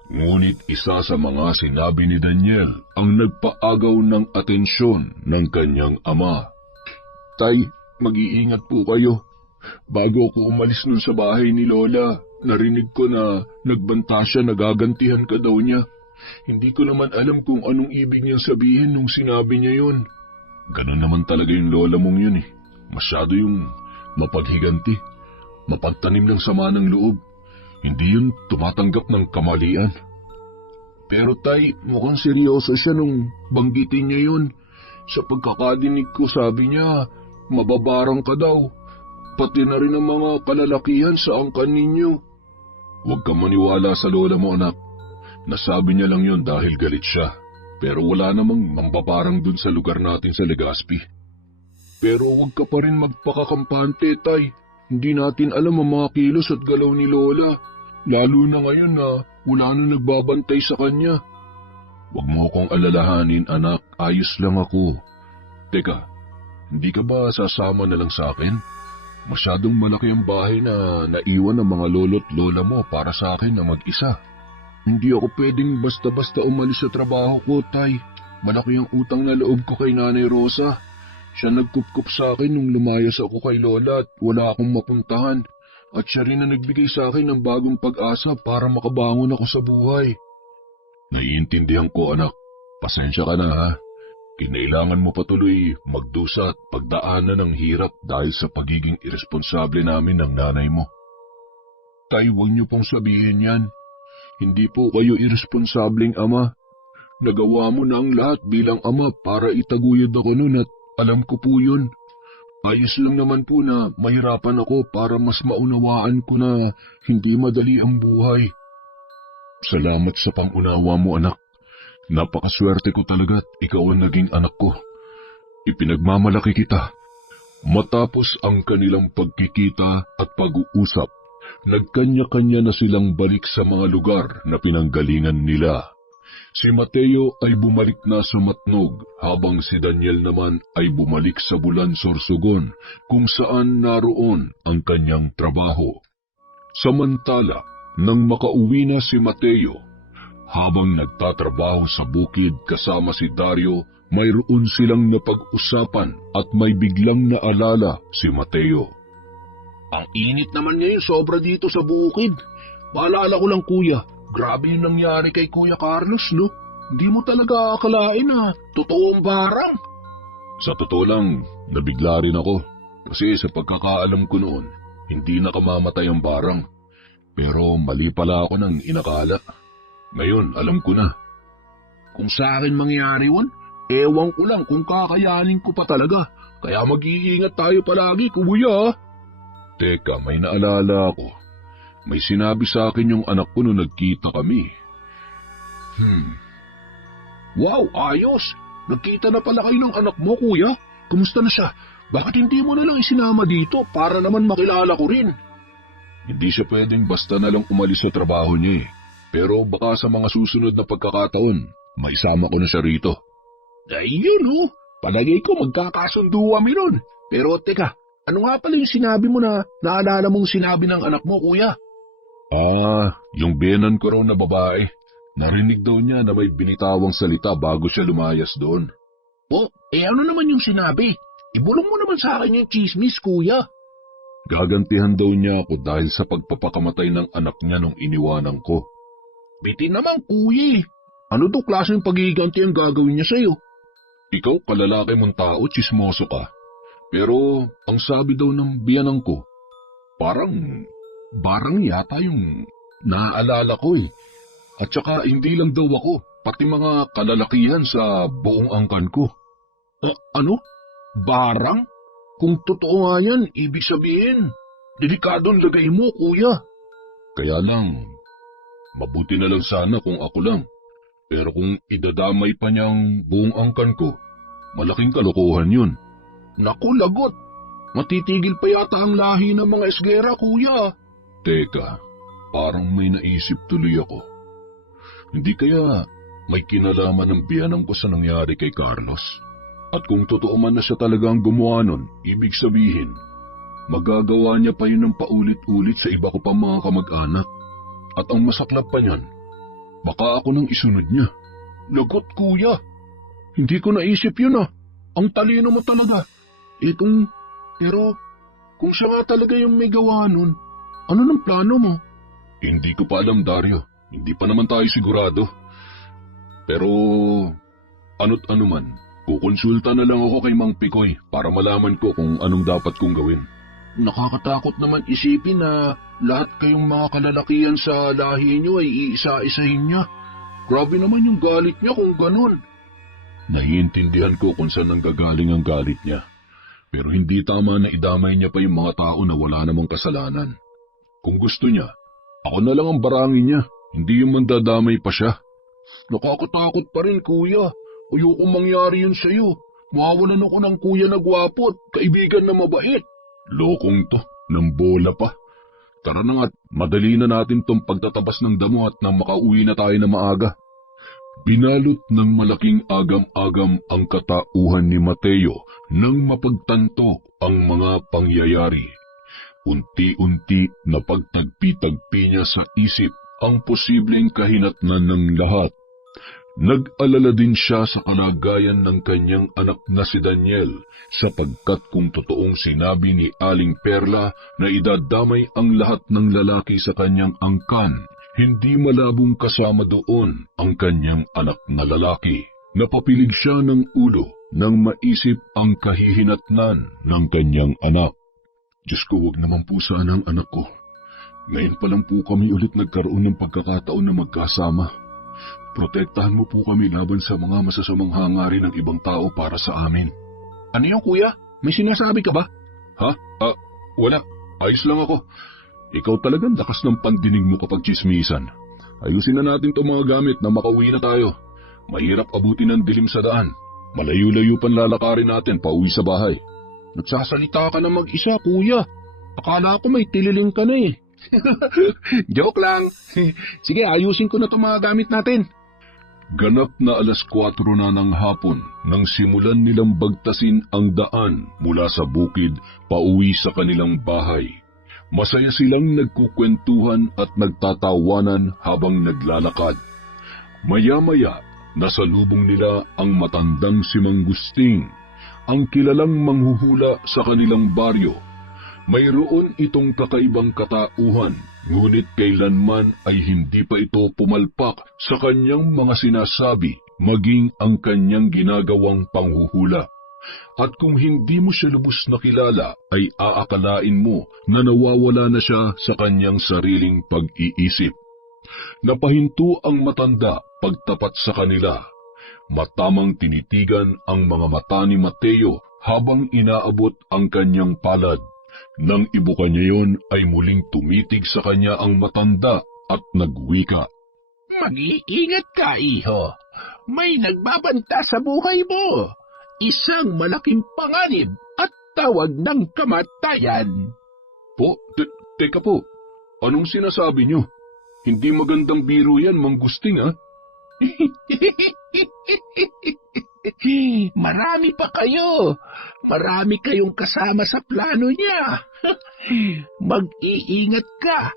Ngunit isa sa mga sinabi ni Daniel ang nagpaagaw ng atensyon ng kanyang ama. Tay, mag-iingat po kayo. Bago ako umalis nun sa bahay ni Lola, narinig ko na nagbanta siya na gagantihan ka daw niya. Hindi ko naman alam kung anong ibig niyang sabihin nung sinabi niya yun. Ganun naman talaga yung lola mong yun eh. Masyado yung mapaghiganti, mapagtanim ng sama ng loob. Hindi yun tumatanggap ng kamalian. Pero tay, mukhang seryoso siya nung banggitin niya yun. Sa pagkakadinig ko sabi niya, mababarang ka daw. Pati na rin ang mga kalalakihan sa angkan ninyo. Huwag kang maniwala sa lola mo, anak. Nasabi niya lang yun dahil galit siya. Pero wala namang mambabarang dun sa lugar natin sa Legazpi. Pero huwag ka pa rin magpakakampante, tay. Hindi natin alam ang mga kilos at galaw ni Lola. Lalo na ngayon na wala na nagbabantay sa kanya. Huwag mo akong alalahanin, anak. Ayos lang ako. Teka, hindi ka ba sasama na lang sa akin? Masyadong malaki ang bahay na naiwan ng mga lolo't lola mo para sa akin na mag-isa. Hindi ako pwedeng basta-basta umalis sa trabaho ko, tay. Malaki ang utang na loob ko kay Nanay Rosa. Siya nagkupkup sa akin nung lumayas ako kay Lola at wala akong mapuntahan. At siya rin na nagbigay sa akin ng bagong pag-asa para makabangon ako sa buhay. Naiintindihan ko, anak. Pasensya ka na, ha? Kinailangan mo patuloy magdusa at pagdaanan ng hirap dahil sa pagiging irresponsable namin ng nanay mo. Tay, huwag niyo pong sabihin yan. Hindi po kayo irresponsableng ama. Nagawa mo na ang lahat bilang ama para itaguyod ako nun at alam ko po yun. Ayos lang naman po na mahirapan ako para mas maunawaan ko na hindi madali ang buhay. Salamat sa pangunawa mo, anak. Napakaswerte ko talaga at ikaw ang naging anak ko. Ipinagmamalaki kita. Matapos ang kanilang pagkikita at pag-uusap, nagkanya-kanya na silang balik sa mga lugar na pinanggalingan nila. Si Mateo ay bumalik na sa Matnog habang si Daniel naman ay bumalik sa Bulan Sorsogon kung saan naroon ang kanyang trabaho. Samantala, nang makauwi na si Mateo, habang nagtatrabaho sa bukid kasama si Dario, mayroon silang napag-usapan at may biglang naalala si Mateo. Ang init naman ngayon sobra dito sa bukid. Maalala ko lang kuya, grabe yung nangyari kay Kuya Carlos, no? Hindi mo talaga akalain na totoong barang. Sa totoo lang, nabigla rin ako. Kasi sa pagkakaalam ko noon, hindi nakamamatay ang barang. Pero mali pala ako ng inakala. Ngayon, alam ko na. Kung sa akin mangyari yun, ewan ko lang kung kakayanin ko pa talaga. Kaya mag-iingat tayo palagi, kuya. Teka, may naalala ako. May sinabi sa akin yung anak ko nung nagkita kami. Wow, ayos! Nagkita na pala kayo ng anak mo, kuya. Kumusta na siya? Bakit hindi mo na lang isinama dito para naman makilala ko rin? Hindi siya pwedeng basta na lang umalis sa trabaho niya eh. Pero baka sa mga susunod na pagkakataon, maisama ko na siya rito. Ay yun oh, palagay ko magkakasundo kami nun. Pero teka, ano nga pala yung sinabi mo na naalala mong sinabi ng anak mo, kuya? Yung biyenan ko raw na babae. Narinig daw niya na may binitawang salita bago siya lumayas doon. Oh, ano naman yung sinabi? Ibulong mo naman sa akin yung chismis, kuya. Gagantihan daw niya ako dahil sa pagpapakamatay ng anak niya nung iniwanan ko. Bitin naman, kuya. Ano daw klaseng pagiganti ang gagawin niya sa'yo? Ikaw, kalalaki mong tao, chismoso ka. Pero ang sabi daw ng biyanan ko, barang yata yung naaalala ko eh. At saka hindi lang daw ako, pati mga kalalakihan sa buong angkan ko. Ano? Barang? Kung totoo nga yan, ibig sabihin, delikadong lagay mo, kuya. Kaya lang, Mabuti na lang sana kung ako lang. Pero kung idadamay pa niyang buong angkan ko, malaking kalokohan yun. Naku, lagot. Matitigil pa yata ang lahi ng mga Esguera, kuya. Teka, parang may naisip tuloy ako. Hindi kaya may kinalaman ng biyanang ko sa nangyari kay Carlos? At kung totoo man na siya talaga ang gumawa nun, ibig sabihin, magagawa niya pa yun ng paulit-ulit sa iba ko pa mga kamag-anak. At ang masaklap pa niyan, baka ako nang isunod niya. Lagot, kuya. Hindi ko naisip yun ah. Ang talino mo talaga. Pero kung siya nga talaga yung may gawa nun, ano ng plano mo? Hindi ko pa alam, Dario. Hindi pa naman tayo sigurado. Pero ano't ano man, kukonsulta na lang ako kay Mang Pikoy para malaman ko kung anong dapat kong gawin. Nakakatakot naman isipin na lahat kayong mga kalalakihan sa lahi niyo ay iisa-isahin niya. Grabe naman yung galit niya kung ganun. Naiintindihan ko kung saan nanggagaling ang galit niya. Pero hindi tama na idamay niya pa yung mga tao na wala namang kasalanan. Kung gusto niya, ako na lang ang barangin niya, hindi yung mandadamay pa siya. Nakakatakot pa rin, kuya. Ayoko mangyari yun sa'yo. Mawawalan ako ng kuya na gwapo at kaibigan na mabait. Lokong to, ng bola pa. Tara na nga't madali na natin tong pagtatabas ng damo at nang makauwi na tayo na maaga. Binalot ng malaking agam-agam ang katauhan ni Mateo nang mapagtanto ang mga pangyayari. Unti-unti na pagtagpi-tagpi niya sa isip ang posibleng kahinatnan ng lahat. Nag-alala din siya sa kalagayan ng kanyang anak na si Daniel sapagkat kung totoong sinabi ni Aling Perla na idadamay ang lahat ng lalaki sa kanyang angkan, hindi malabong kasama doon ang kanyang anak na lalaki. Napapilig siya ng ulo nang maisip ang kahihinatnan ng kanyang anak. Diyos ko, wag naman po sana ang anak ko. Ngayon pa lang po kami ulit nagkaroon ng pagkakataon na magkasama. Protektahan mo po kami laban sa mga masasamang hangarin ng ibang tao para sa amin. Ano yung kuya? May sinasabi ka ba? Ha? Wala. Ayos lang ako. Ikaw talagang lakas ng pandinig mo kapag chismisan. Ayusin na natin itong mga gamit na makauwi na tayo. Mahirap abutin ng dilim sa daan. Malayo-layo pan lalakarin natin pauwi sa bahay. Nagsasalita ka na mag-isa, kuya. Akala ko may tililing ka na eh. Joke lang. Sige, ayusin ko na itong mga gamit natin. Ganap na 4:00 na ng hapon nang simulan nilang bagtasin ang daan mula sa bukid pauwi sa kanilang bahay. Masaya silang nagkukwentuhan at nagtatawanan habang naglalakad. Maya-maya, nasalubong nila ang matandang si Mang Gusting, ang kilalang manghuhula sa kanilang baryo. Mayroon itong kakaibang katauhan, ngunit kailanman ay hindi pa ito pumalpak sa kanyang mga sinasabi, maging ang kanyang ginagawang panghuhula. At kung hindi mo siya lubos na kilala, ay aakalain mo na nawawala na siya sa kanyang sariling pag-iisip. Napahinto ang matanda pagtapat sa kanila. Matamang tinitigan ang mga mata ni Mateo habang inaabot ang kanyang palad. Nang ibuka niya yon ay muling tumitig sa kanya ang matanda at nagwika. Mag-iingat ka, iho. May nagbabanta sa buhay mo. Isang malaking panganib at tawag ng kamatayan. Po, teka po. Anong sinasabi niyo? Hindi magandang biro yan, Mang Gusting, ha? Marami pa kayo. Marami kayong kasama sa plano niya. Mag-iingat ka.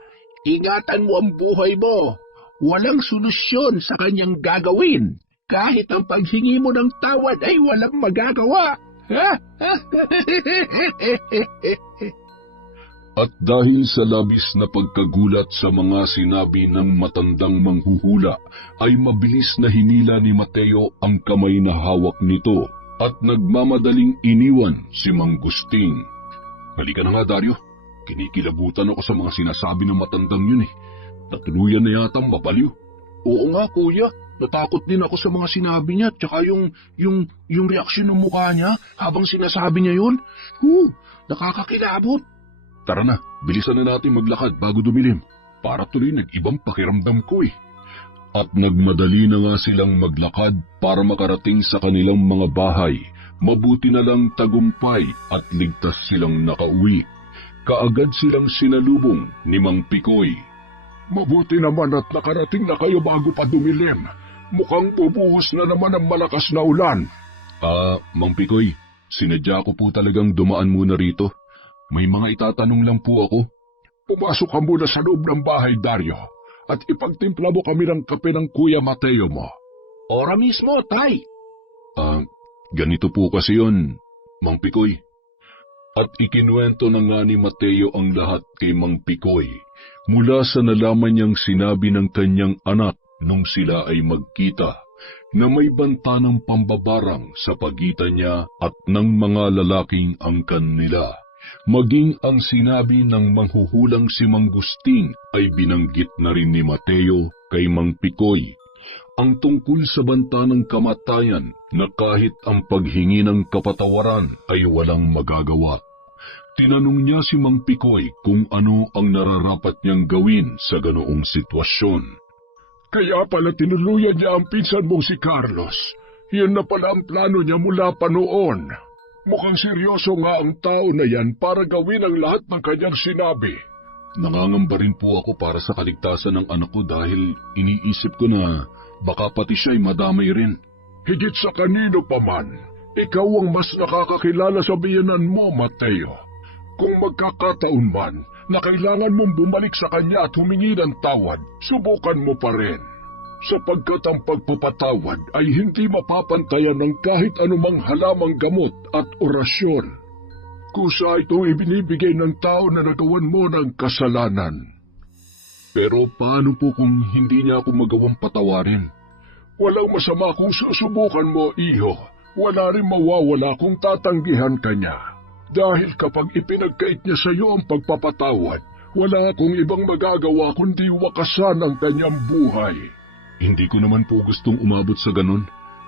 Ingatan mo ang buhay mo. Walang solusyon sa kanyang gagawin. Kahit ang paghingi mo ng tawad ay walang magagawa. At dahil sa labis na pagkagulat sa mga sinabi ng matandang manghuhula, ay mabilis na hinila ni Mateo ang kamay na hawak nito at nagmamadaling iniwan si Mang Gusting. Halika na nga, Dario. Kinikilabutan ako sa mga sinasabi ng matandang yun eh. Natuluyan na yata mabaliw. Oo nga, kuya. Natakot din ako sa mga sinabi niya, tsaka yung reaksyon ng mukha niya habang sinasabi niya yun. Nakakakilabot. Tara na, bilisan na natin maglakad bago dumilim. para tuloy nag-ibang pakiramdam ko eh. At nagmadali na nga silang maglakad para makarating sa kanilang mga bahay. Mabuti na lang tagumpay at ligtas silang nakauwi. Kaagad silang sinalubong ni Mang Pikoy. Mabuti naman at nakarating na kayo bago pa dumilim. Mukhang bubuhos na naman ang malakas na ulan. Mang Pikoy, sinadya ko po talagang dumaan muna rito. May mga itatanong lang po ako. Pumasok ka muna sa loob ng bahay, Dario, at ipagtimpla mo kami ng kape ng Kuya Mateo mo. Ora mismo, tay. Ganito po kasi yun, Mang Pikoy. At ikinuwento na nga ni Mateo ang lahat kay Mang Pikoy mula sa nalaman niyang sinabi ng kanyang anak nung sila ay magkita na may banta ng pambabarang sa pagitan niya at ng mga lalaking angkan nila. Maging ang sinabi ng manghuhulang si Mang Gusting ay binanggit na rin ni Mateo kay Mang Pikoy. Ang tungkol sa banta ng kamatayan na kahit ang paghingi ng kapatawaran ay walang magagawa. Tinanong niya si Mang Pikoy kung ano ang nararapat niyang gawin sa ganoong sitwasyon. Kaya pala tinuluyan niya ang pinsan mong si Carlos. Yun na pala ang plano niya mula pa noon. Mukhang seryoso nga ang tao na yan para gawin ang lahat ng kanyang sinabi. Nangangamba rin po ako para sa kaligtasan ng anak ko dahil iniisip ko na baka pati siya'y madamay rin. Higit sa kanino pa man, ikaw ang mas nakakakilala sa biyanan mo, Mateo. Kung magkakataon man na kailangan mong bumalik sa kanya at humingi ng tawad, subukan mo pa rin. Sapagkat ang pagpapatawad ay hindi mapapantayan ng kahit anumang halamang gamot at orasyon. Kusa itong ibinibigay ng tao na nagawan mo ng kasalanan. Pero paano po kung hindi niya ako magawang patawarin? Walang masama kung susubukan mo, iho. Wala rin mawawala kung tatanggihan ka niya. Dahil kapag ipinagkait niya sa iyo ang pagpapatawad, wala akong ibang magagawa kundi wakasan ang kanyang buhay. Hindi ko naman po gustong umabot sa ganun.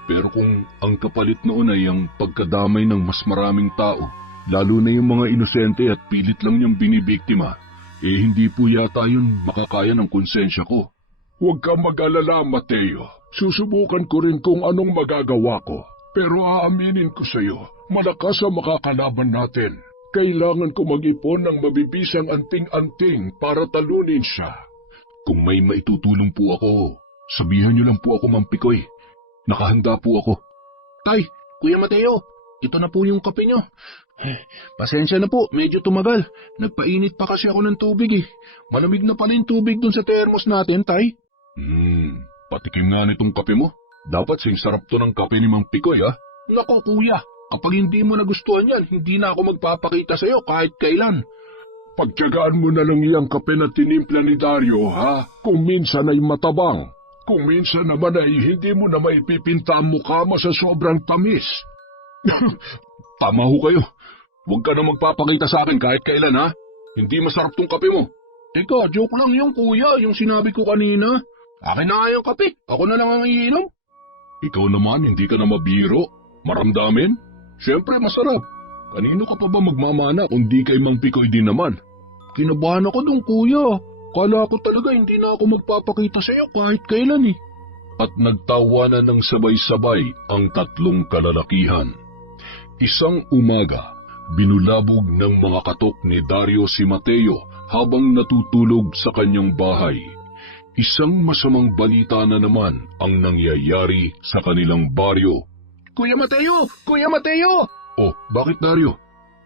Pero kung ang kapalit noon ay ang pagkadamay ng mas maraming tao, lalo na yung mga inosente at pilit lang niyang binibiktima, hindi po yata yun makakaya ng konsensya ko. Huwag kang mag-alala, Mateo. Susubukan ko rin kung anong magagawa ko. Pero aaminin ko sa iyo, malakas ang makakalaban natin. Kailangan ko mag-ipon ng mabibisang anting-anting para talunin siya. Kung may maitutulong po ako, sabihan niyo lang po ako, Mang Pikoy. Nakahanda po ako. Tay, Kuya Mateo, ito na po yung kape nyo. Pasensya na po, medyo tumagal. Nagpainit pa kasi ako ng tubig eh. Malamig na pala yung tubig dun sa thermos natin, tay. Patikim nga nitong kape mo. Dapat sing sarap to ng kape ni Mang Pikoy, ha? Naku, kuya, kapag hindi mo nagustuhan yan, hindi na ako magpapakita sa'yo kahit kailan. Pagtiyagaan mo na lang iyang kape na tinimpla ni Dario, ha? Kung minsan ay matabang. Kung minsan naman ay hindi mo na maipipinta ang mukha mo sa sobrang tamis. Tama ho kayo. Huwag ka na magpapakita sa akin kahit kailan, ha? Hindi masarap tong kape mo. Teka, joke lang yung kuya, yung sinabi ko kanina. Akin na nga yung kape, ako na lang ang iinom. Ikaw naman, hindi ka na mabiro. Maramdamin? Siyempre, masarap. Kanino ka pa ba magmamana kung di kay Mang Pikoy din naman? Kinabahan ako dun, kuya. Kala ko talaga hindi na ako magpapakita sa'yo kahit kailan eh. At nagtawanan ng sabay-sabay ang tatlong kalalakihan. Isang umaga, binulabog ng mga katok ni Dario si Mateo habang natutulog sa kanyang bahay. Isang masamang balita na naman ang nangyayari sa kanilang baryo. Kuya Mateo! Kuya Mateo! Oh, bakit Dario?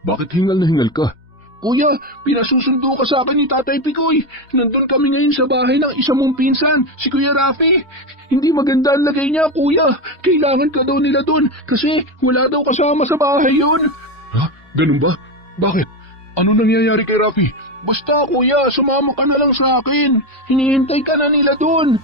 Bakit hingal na hingal ka? Kuya, pinasusundo ka sa akin ni Tatay Pikoy. Nandun kami ngayon sa bahay ng isa mong pinsan, si Kuya Rafi. Hindi maganda ang lagay niya, kuya. Kailangan ka daw nila dun kasi wala daw kasama sa bahay yun. Ha? Ganun ba? Bakit? Ano nangyayari kay Rafi? Basta kuya, sumama ka na lang sa akin. Hinihintay ka na nila dun.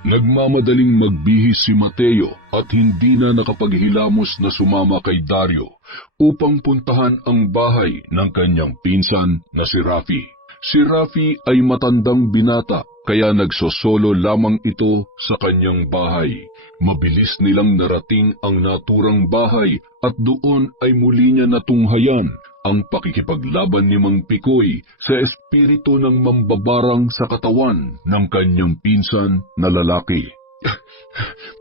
Nagmamadaling magbihis si Mateo at hindi na nakapaghilamos na sumama kay Dario upang puntahan ang bahay ng kanyang pinsan na si Rafi. Si Rafi ay matandang binata kaya nagsosolo lamang ito sa kanyang bahay. Mabilis nilang narating ang naturang bahay at doon ay muli niya natunghayan ang pakikipaglaban ni Mang Pikoy sa espiritu ng mambabarang sa katawan ng kanyang pinsan na lalaki.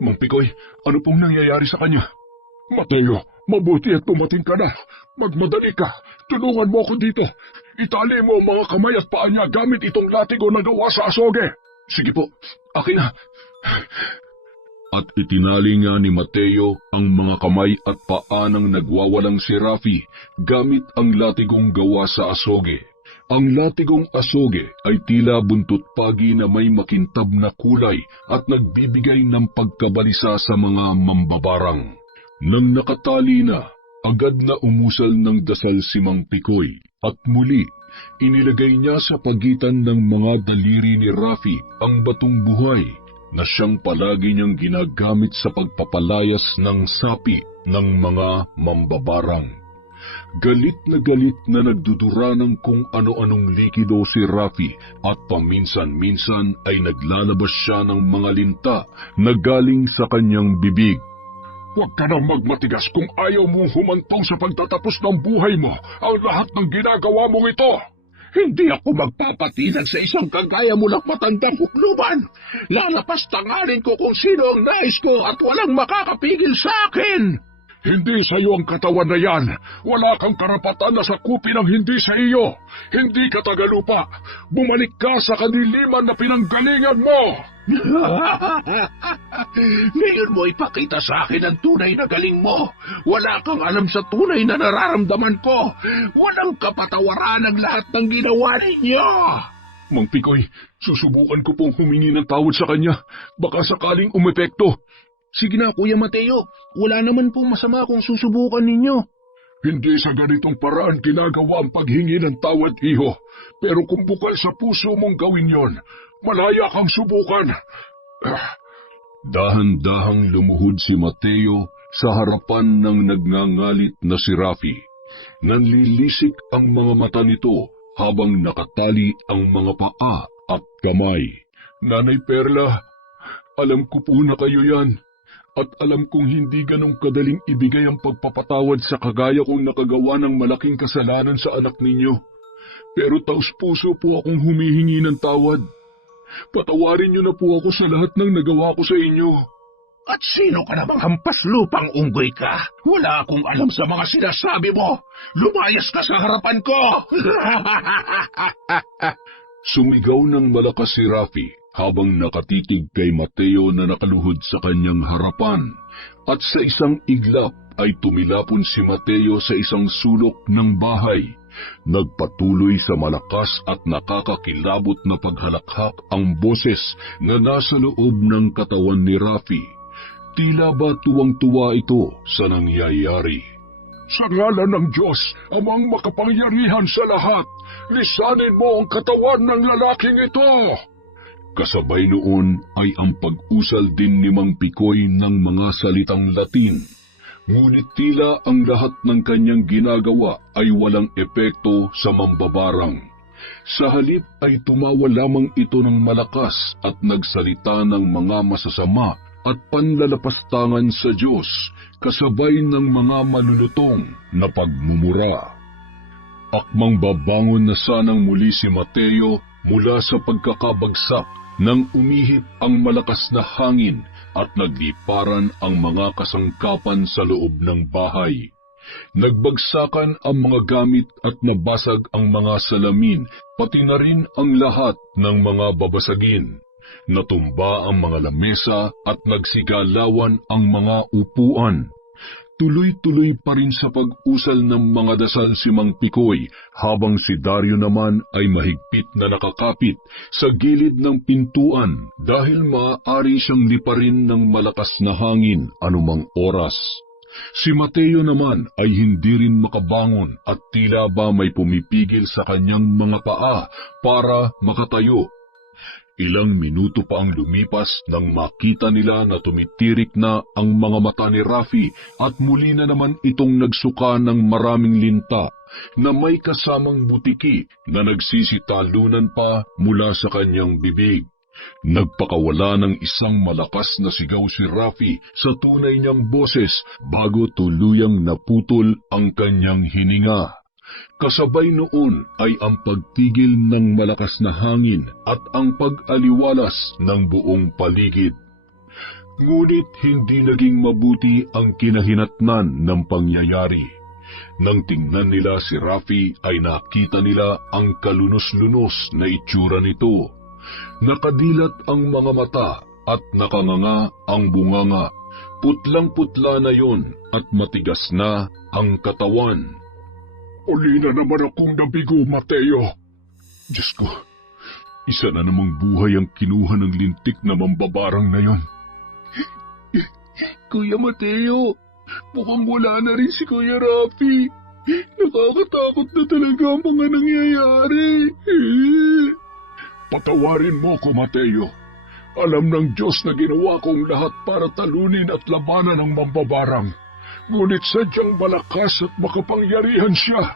Mang Pikoy, ano pong nangyayari sa kanya? Mateo, mabuti at pumating ka na. Magmadali ka. Tulungan mo ako dito. Itali mo ang mga kamay at paa niya gamit itong latigo na gawa sa asoge. Sige po, akin na. At itinali nga ni Mateo ang mga kamay at paa ng nagwawalang si Rafi gamit ang latigong gawa sa asoge. Ang latigong asoge ay tila buntot pagi na may makintab na kulay at nagbibigay ng pagkabalisa sa mga mambabarang. Nang nakatali na, agad na umusal ng dasal si Mang Pikoy at muli inilagay niya sa pagitan ng mga daliri ni Rafi ang batong buhay na siyang palagi niyang ginagamit sa pagpapalayas ng sapi ng mga mambabarang. Galit na nagdudura ng kung ano-anong likido si Rafi at paminsan-minsan ay naglalabas siya ng mga linta na galing sa kanyang bibig. Huwag ka nang magmatigas kung ayaw mong humantong sa pagtatapos ng buhay mo ang lahat ng ginagawa mong ito. Hindi ako magpapatinag sa isang kagaya mo lang matandang hukluban. Lalapastanganin ko kung sino ang nais ko at walang makakapigil sa akin. Hindi sa iyo ang katawan na yan. Wala kang karapatan na sakupin ang hindi sa iyo. Hindi ka tagalupa. Bumalik ka sa kaniliman na pinanggalingan mo. Ngayon mo ipakita sa akin ang tunay na galing mo. Wala kang alam sa tunay na nararamdaman ko. Walang kapatawaran ang lahat ng ginawa ninyo. Mang Pikoy, susubukan ko pong humingi ng tawad sa kanya. Baka sakaling umepekto. Sige na, Kuya Mateo. Wala naman pong masama kung susubukan ninyo. Hindi sa ganitong paraan ginagawa ang paghingi ng tawad, iho. Pero kung bukal sa puso mong gawin yon, malaya kang subukan. Dahan-dahang lumuhod si Mateo sa harapan ng nagngangalit na si Rafi. Nanlilisik ang mga mata nito habang nakatali ang mga paa at kamay. Nanay Perla, alam ko po na kayo yan. At alam kong hindi ganong kadaling ibigay ang pagpapatawad sa kagaya kong nakagawa ng malaking kasalanan sa anak ninyo. Pero taus-puso po akong humihingi ng tawad. Patawarin niyo na po ako sa lahat ng nagawa ko sa inyo. At sino ka namang hampas lupang unggoy ka? Wala akong alam sa mga sinasabi mo. Lumayas ka sa harapan ko! Sumigaw ng malakas si Rafi habang nakatitig kay Mateo na nakaluhod sa kanyang harapan, at sa isang iglap ay tumilapon si Mateo sa isang sulok ng bahay. Nagpatuloy sa malakas at nakakakilabot na paghalakhak ang boses na nasa loob ng katawan ni Rafi. Tila ba tuwang-tuwa ito sa nangyayari? Sa ngalan ng Diyos, amang makapangyarihan sa lahat, lisanin mo ang katawan ng lalaking ito! Kasabay noon ay ang pag-usal din ni Mang Pikoy ng mga salitang Latin. Ngunit tila ang lahat ng kanyang ginagawa ay walang epekto sa mambabarang. Sa halip ay tumawa lamang ito ng malakas at nagsalita ng mga masasama at panlalapastangan sa Diyos, kasabay ng mga malulutong na pagmumura. Akmang babangon na sanang muli si Mateo mula sa pagkakabagsak nang umihip ang malakas na hangin at nagliparan ang mga kasangkapan sa loob ng bahay. Nagbagsakan ang mga gamit at nabasag ang mga salamin, pati na rin ang lahat ng mga babasagin. Natumba ang mga lamesa at nagsigalawan ang mga upuan. Tuloy-tuloy pa rin sa pag-usal ng mga dasal si Mang Pikoy, habang si Dario naman ay mahigpit na nakakapit sa gilid ng pintuan dahil maaari siyang liparin ng malakas na hangin anumang oras. Si Mateo naman ay hindi rin makabangon at tila ba may pumipigil sa kanyang mga paa para makatayo. Ilang minuto pa ang lumipas nang makita nila na tumitirik na ang mga mata ni Rafi at muli na naman itong nagsuka ng maraming linta na may kasamang butiki na nagsisitalunan pa mula sa kanyang bibig. Nagpakawala ng isang malakas na sigaw si Rafi sa tunay niyang boses bago tuluyang naputol ang kanyang hininga. Kasabay noon ay ang pagtigil ng malakas na hangin at ang pag-aliwalas ng buong paligid. Ngunit hindi naging mabuti ang kinahinatnan ng pangyayari. Nang tingnan nila si Rafi ay nakita nila ang kalunos-lunos na itsura nito. Nakadilat ang mga mata at nakanganga ang bunganga. Putlang-putla na yon at matigas na ang katawan. Uli na naman akong nabigo, Mateo. Diyos ko, isa na namang buhay ang kinuha ng lintik na mambabarang na yon. Kuya Mateo, mukhang wala na rin si Kuya Rafi. Nakakatakot na talaga ang mga nangyayari. Patawarin mo ko, Mateo. Alam ng Diyos na ginawa kong lahat para talunin at labanan ang mambabarang. Ngunit sadyang malakas at makapangyarihan siya.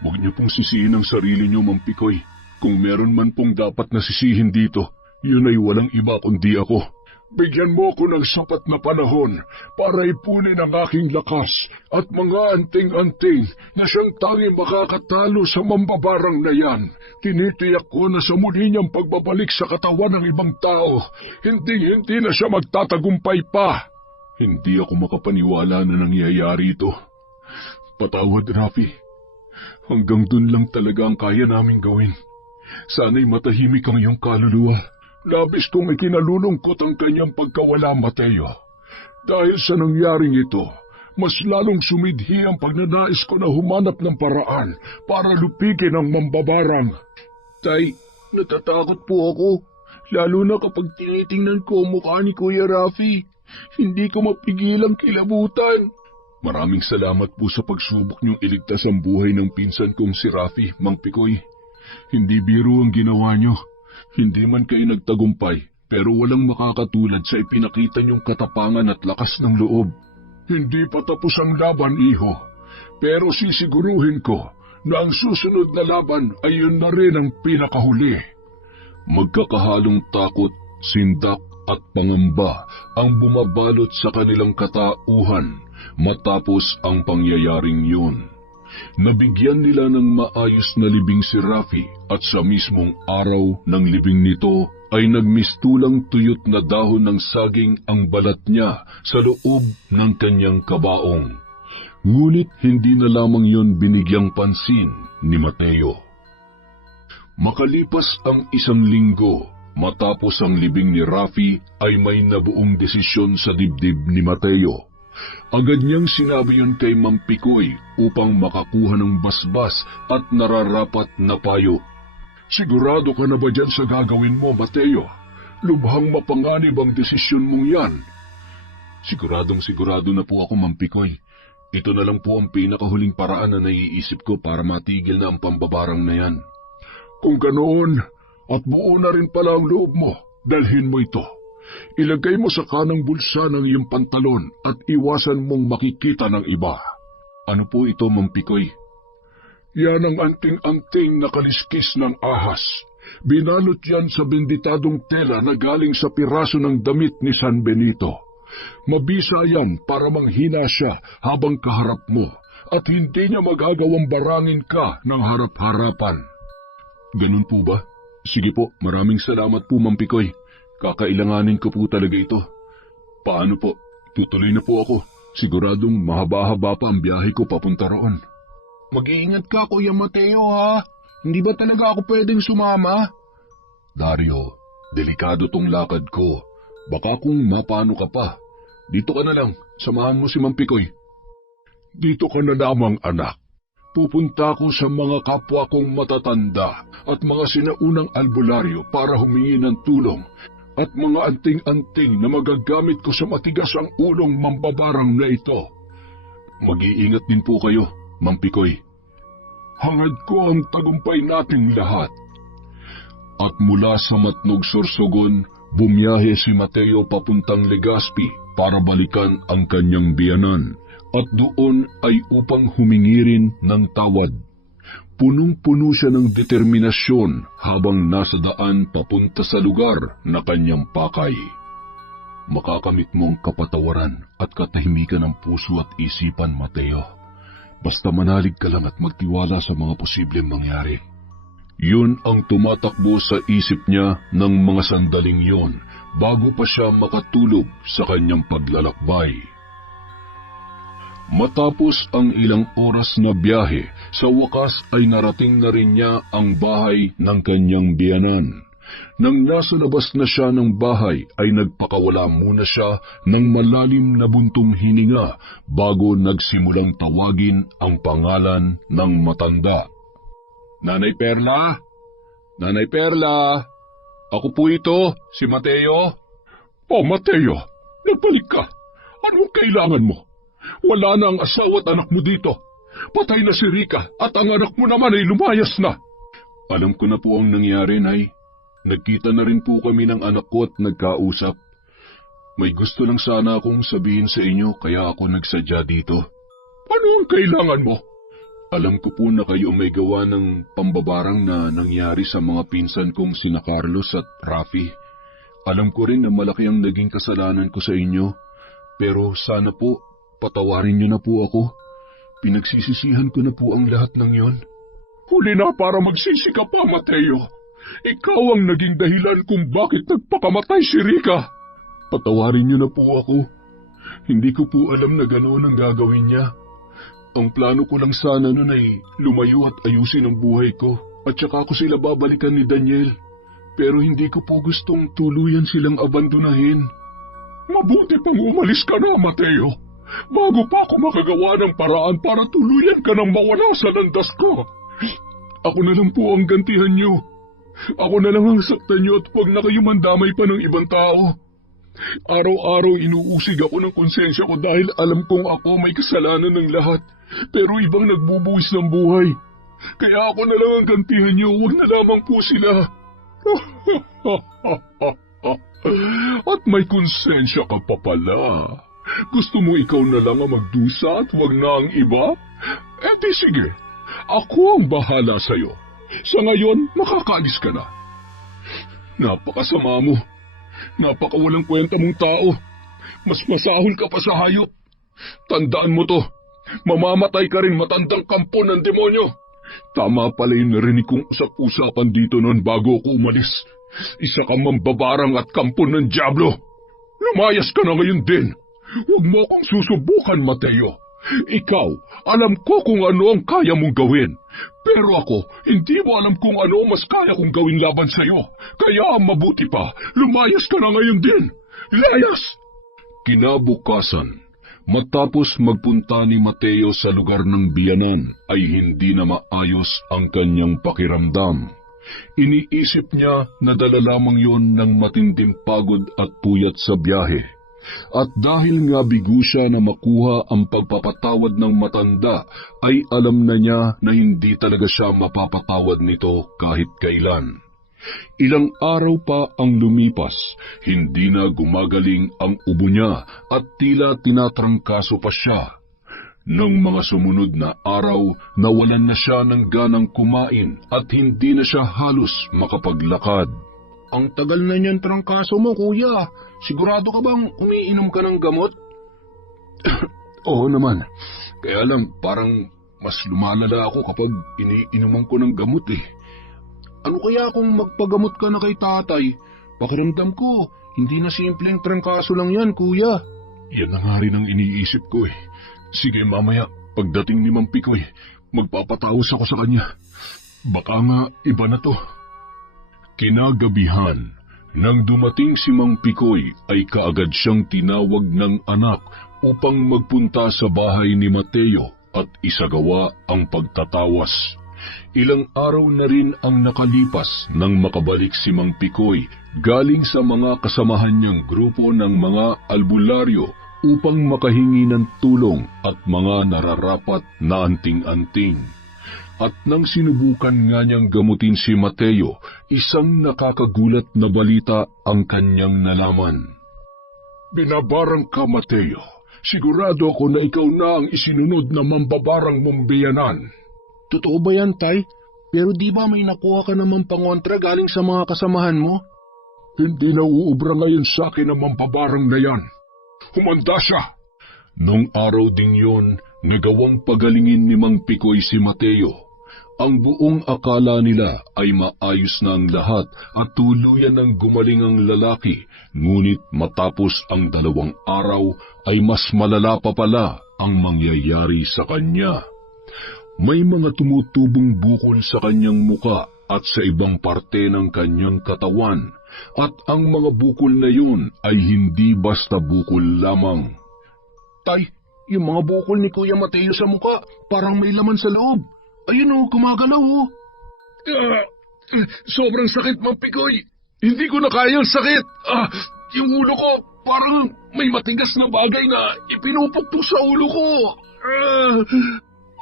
Huwag niyo pong sisihin ang sarili niyo, Mang Pikoy. Kung meron man pong dapat na sisihin dito, yun ay walang iba kundi ako. Bigyan mo ko ng sapat na panahon para ipunin ang aking lakas at mga anting-anting na siyang tanging makakatalo sa mambabarang na yan. Tinitiyak ko na sa muli niyang pagbabalik sa katawan ng ibang tao, hindi na siya magtatagumpay pa. Hindi ako makapaniwala na nangyayari ito. Patawad, Rafi. Hanggang dun lang talaga ang kaya naming gawin. Sana'y matahimik ang iyong kaluluwa. Labis kong ikinalulungkot ang kanyang pagkawala, Mateo. Dahil sa nangyaring ito, mas lalong sumidhi ang pagnanais ko na humanap ng paraan para lupigin ang mambabarang. Tay, natatakot po ako. Lalo na kapag tinitingnan ko ang mukha ni Kuya Rafi. Hindi ko mapigilang kilabutan. Maraming salamat po sa pagsubok niyong iligtas ang buhay ng pinsan kong si Rafi, Mang Pikoy. Hindi biro ang ginawa niyo. Hindi man kayo nagtagumpay, pero walang makakatulad sa ipinakita niyong katapangan at lakas ng loob. Hindi pa tapos ang laban, iho. Pero sisiguruhin ko na ang susunod na laban ay yun na rin ang pinakahuli. Magkakahalong takot, sindak at pangamba ang bumabalot sa kanilang katauhan matapos ang pangyayaring yun. Nabigyan nila ng maayos na libing si Rafi at sa mismong araw ng libing nito ay nagmistulang tuyot na dahon ng saging ang balat niya sa loob ng kanyang kabaong. Ngunit hindi na lamang yon binigyang pansin ni Mateo. Makalipas ang 1 linggo, matapos ang libing ni Rafi ay may nabuong desisyon sa dibdib ni Mateo. Agad niyang sinabi yun kay Mang Pikoy upang makakuha ng basbas at nararapat na payo. Sigurado ka na ba dyan sa gagawin mo, Mateo? Lubhang mapanganib ang desisyon mong yan. Siguradong sigurado na po ako, Mang Pikoy. Ito na lang po ang pinakahuling paraan na naiisip ko para matigil na ang pambabarang na yan. Kung ganoon, at buo na rin pala ang loob mo, dalhin mo ito. Ilagay mo sa kanang bulsa ng iyong pantalon at iwasan mong makikita ng iba. Ano po ito, Mang Pikoy? Yan ang anting-anting na kaliskis ng ahas. Binalot yan sa benditadong tela na galing sa piraso ng damit ni San Benito. Mabisa yan para manghina siya habang kaharap mo at hindi niya magagawang barangin ka ng harap-harapan. Ganun po ba? Sige po, maraming salamat po, Mang Pikoy. Kakailanganin ko po talaga ito. Paano po? Tutuloy na po ako. Siguradong mahaba-haba pa ang biyahe ko papunta roon. Mag-iingat ka, Kuya Mateo, ha? Hindi ba talaga ako pwedeng sumama? Dario, delikado tong lakad ko. Baka kung mapano ka pa. Dito ka na lang. Samahan mo si Mang Pikoy. Dito ka na lamang, anak. Pupunta ako sa mga kapwa kong matatanda at mga sinaunang albularyo para humingi ng tulong at mga anting-anting na magagamit ko sa matigas ang ulong mambabarang na ito. Mag-iingat din po kayo, Mang Pikoy. Hangad ko ang tagumpay nating lahat. At mula sa Matnog Sorsogon, bumiyahe si Mateo papuntang Legazpi para balikan ang kanyang biyanan at doon ay upang humingi rin ng tawad. Punong-puno siya ng determinasyon habang nasa daan papunta sa lugar na kanyang pakay. Makakamit mo ang kapatawaran at katahimikan ng puso at isipan, Mateo. Basta manalig ka lang at magtiwala sa mga posibleng mangyari. Yun ang tumatakbo sa isip niya ng mga sandaling yon bago pa siya makatulog sa kanyang paglalakbay. Matapos ang ilang oras na biyahe, sa wakas ay narating na rin niya ang bahay ng kanyang biyanan. Nang nasa labas na siya ng bahay ay nagpakawala muna siya ng malalim na buntong hininga bago nagsimulang tawagin ang pangalan ng matanda. Nanay Perla? Nanay Perla? Ako po ito, si Mateo. Oh, Mateo, nagbalik ka. Anong kailangan mo? Wala na ang asawa at anak mo dito. Patay na si Rica at ang anak mo naman ay lumayas na. Alam ko na po ang nangyari, Nay. Nagkita na rin po kami ng anak ko at nagkausap. May gusto lang sana akong sabihin sa inyo kaya ako nagsadya dito. Ano ang kailangan mo? Alam ko po na kayo may gawa ng pambabarang na nangyari sa mga pinsan kong sina Carlos at Rafi. Alam ko rin na malaki ang naging kasalanan ko sa inyo, pero sana po patawarin niyo na po ako. Pinagsisisihan ko na po ang lahat ng yon. Huli na para magsisi ka pa, Mateo. Ikaw ang naging dahilan kung bakit nagpakamatay si Rica. Patawarin niyo na po ako. Hindi ko po alam na ganoon ang gagawin niya. Ang plano ko lang sana noon ay lumayo at ayusin ang buhay ko at saka ko sila babalikan ni Daniel. Pero hindi ko po gustong tuluyan silang abandonahin. Mabuti pang umalis ka na, Mateo. Bago pa ako makagawa ng paraan para tuluyan ka nang mawala sa landas ko. Ako na lang po ang gantihan niyo. Ako na lang ang saktan niyo at huwag na kayo mandamay pa ng ibang tao. Araw-araw inuusig ako ng konsensya ko dahil alam kong ako may kasalanan ng lahat. Pero ibang nagbubuwis ng buhay. Kaya ako na lang ang gantihan niyo, huwag na lamang po sila. At may konsensya ka pa pala. Gusto mo ikaw na lang ang magdusa at huwag na ang iba? Eh di sige, ako ang bahala sa'yo. Sa ngayon, makakaalis ka na. Napakasama mo. Napakawalang kwenta mong tao. Mas masahol ka pa sa hayop. Tandaan mo to. Mamamatay ka rin, matandang kampo ng demonyo. Tama pala yung narinig kong usap-usapan dito noon bago ako umalis. Isa kang mambabarang at kampo ng dyablo. Lumayas ka na ngayon din. Huwag mo akong susubukan, Mateo. Ikaw, alam ko kung ano ang kaya mong gawin. Pero ako, hindi mo alam kung ano mas kaya kong gawin laban sa'yo. Kaya mabuti pa, lumayas ka na ngayon din. Layas! Kinabukasan, matapos magpunta ni Mateo sa lugar ng biyanan, ay hindi na maayos ang kanyang pakiramdam. Iniisip niya na dala lamang yon ng matinding pagod at puyat sa biyahe. At dahil nga bigo siya na makuha ang pagpapatawad ng matanda, ay alam na niya na hindi talaga siya mapapatawad nito kahit kailan. Ilang araw pa ang lumipas, hindi na gumagaling ang ubo niya at tila tinatrangkaso pa siya. Nang mga sumunod na araw, nawalan na siya ng ganang kumain at hindi na siya halos makapaglakad. Ang tagal na niyan trangkaso mo, kuya. Sigurado ka bang umiinom ka ng gamot? Oo naman. Kaya lang parang mas lumalala ako kapag iniinuman ko ng gamot eh. Ano kaya kung magpagamot ka na kay tatay? Pakiramdam ko, hindi na simpleng trangkaso lang yan, kuya. Yan na nga rin ang iniisip ko eh. Sige mamaya, pagdating ni Mang Pikoy, magpapatawas ako sa kanya. Baka nga iba na to. Kinagabihan, nang dumating si Mang Pikoy ay kaagad siyang tinawag ng anak upang magpunta sa bahay ni Mateo at isagawa ang pagtatawas. Ilang araw na rin ang nakalipas nang makabalik si Mang Pikoy galing sa mga kasamahan niyang grupo ng mga albularyo upang makahingi ng tulong at mga nararapat na anting-anting. At nang sinubukan nga niyang gamutin si Mateo, isang nakakagulat na balita ang kanyang nalaman. Binabarang ka, Mateo. Sigurado ako na ikaw na ang isinunod na mambabarang mong biyanan. Totoo ba yan, tay? Pero di ba may nakuha ka naman pangontra galing sa mga kasamahan mo? Hindi na uubra ngayon sa akin ang mambabarang na yan. Humanda siya. Nung araw ding yun, Nagawang pagalingin ni Mang Pikoy si Mateo. Ang buong akala nila ay maayos na ang lahat at tuluyan ng gumaling ang lalaki, ngunit matapos ang 2 araw ay mas malala pa pala ang mangyayari sa kanya. May mga tumutubong bukol sa kanyang muka at sa ibang parte ng kanyang katawan, at ang mga bukol na yun ay hindi basta bukol lamang. Tay, yung mga bukol ni Kuya Mateo sa muka, parang may laman sa loob. Ayun o, gumagalaw o. Sobrang sakit, Mang Pikoy. Hindi ko na kaya ang sakit. Yung ulo ko, parang may matigas na bagay na ipinupukto sa ulo ko.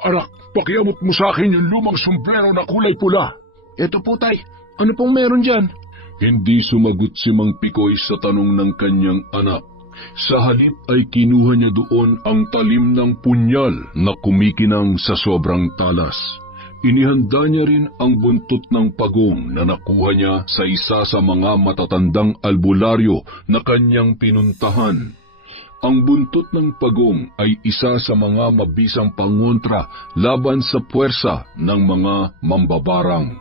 Anak, pakiamot mo sa akin yung lumang sombrero na kulay pula. Eto po, Tay. Ano pong meron dyan? Hindi sumagot si Mang Pikoy sa tanong ng kanyang anak. Sa halip ay kinuha niya doon ang talim ng punyal na kumikinang sa sobrang talas. Inihanda niya rin ang buntot ng pagong na nakuha niya sa isa sa mga matatandang albularyo na kanyang pinuntahan. Ang buntot ng pagong ay isa sa mga mabisang pangontra laban sa puwersa ng mga mambabarang.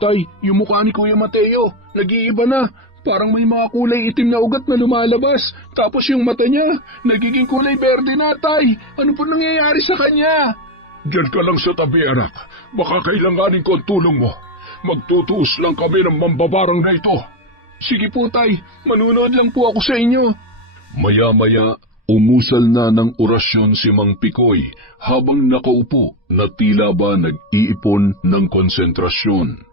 Tay, yung mukha ni Kuya Mateo, nag-iiba na. Parang may mga kulay itim na ugat na lumalabas. Tapos yung mata niya, nagiging kulay berde na, Tay. Ano po nangyayari sa kanya? Diyan ka lang sa tabi, anak. Baka kailanganin ko ang tulong mo. Magtutuos lang kami ng mambabarang na ito. Sige po, Tay. Manunood lang po ako sa inyo. Maya-maya, umusal na ng orasyon si Mang Pikoy habang nakaupo na tila ba nag-iipon ng konsentrasyon.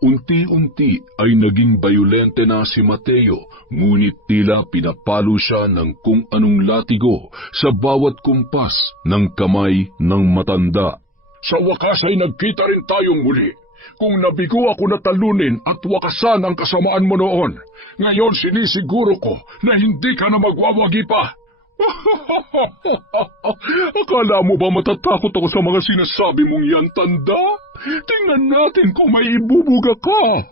Unti-unti ay naging bayolente na si Mateo, ngunit tila pinapalo siya ng kung anong latigo sa bawat kumpas ng kamay ng matanda. Sa wakas ay nagkita rin tayong muli. Kung nabigo ako na talunin at wakasan ang kasamaan mo noon, ngayon sinisiguro ko na hindi ka na magwawagi pa. Akala mo ba matatakot ako sa mga sinasabi mong yan, tanda? Tingnan natin kung may ibubuga ka.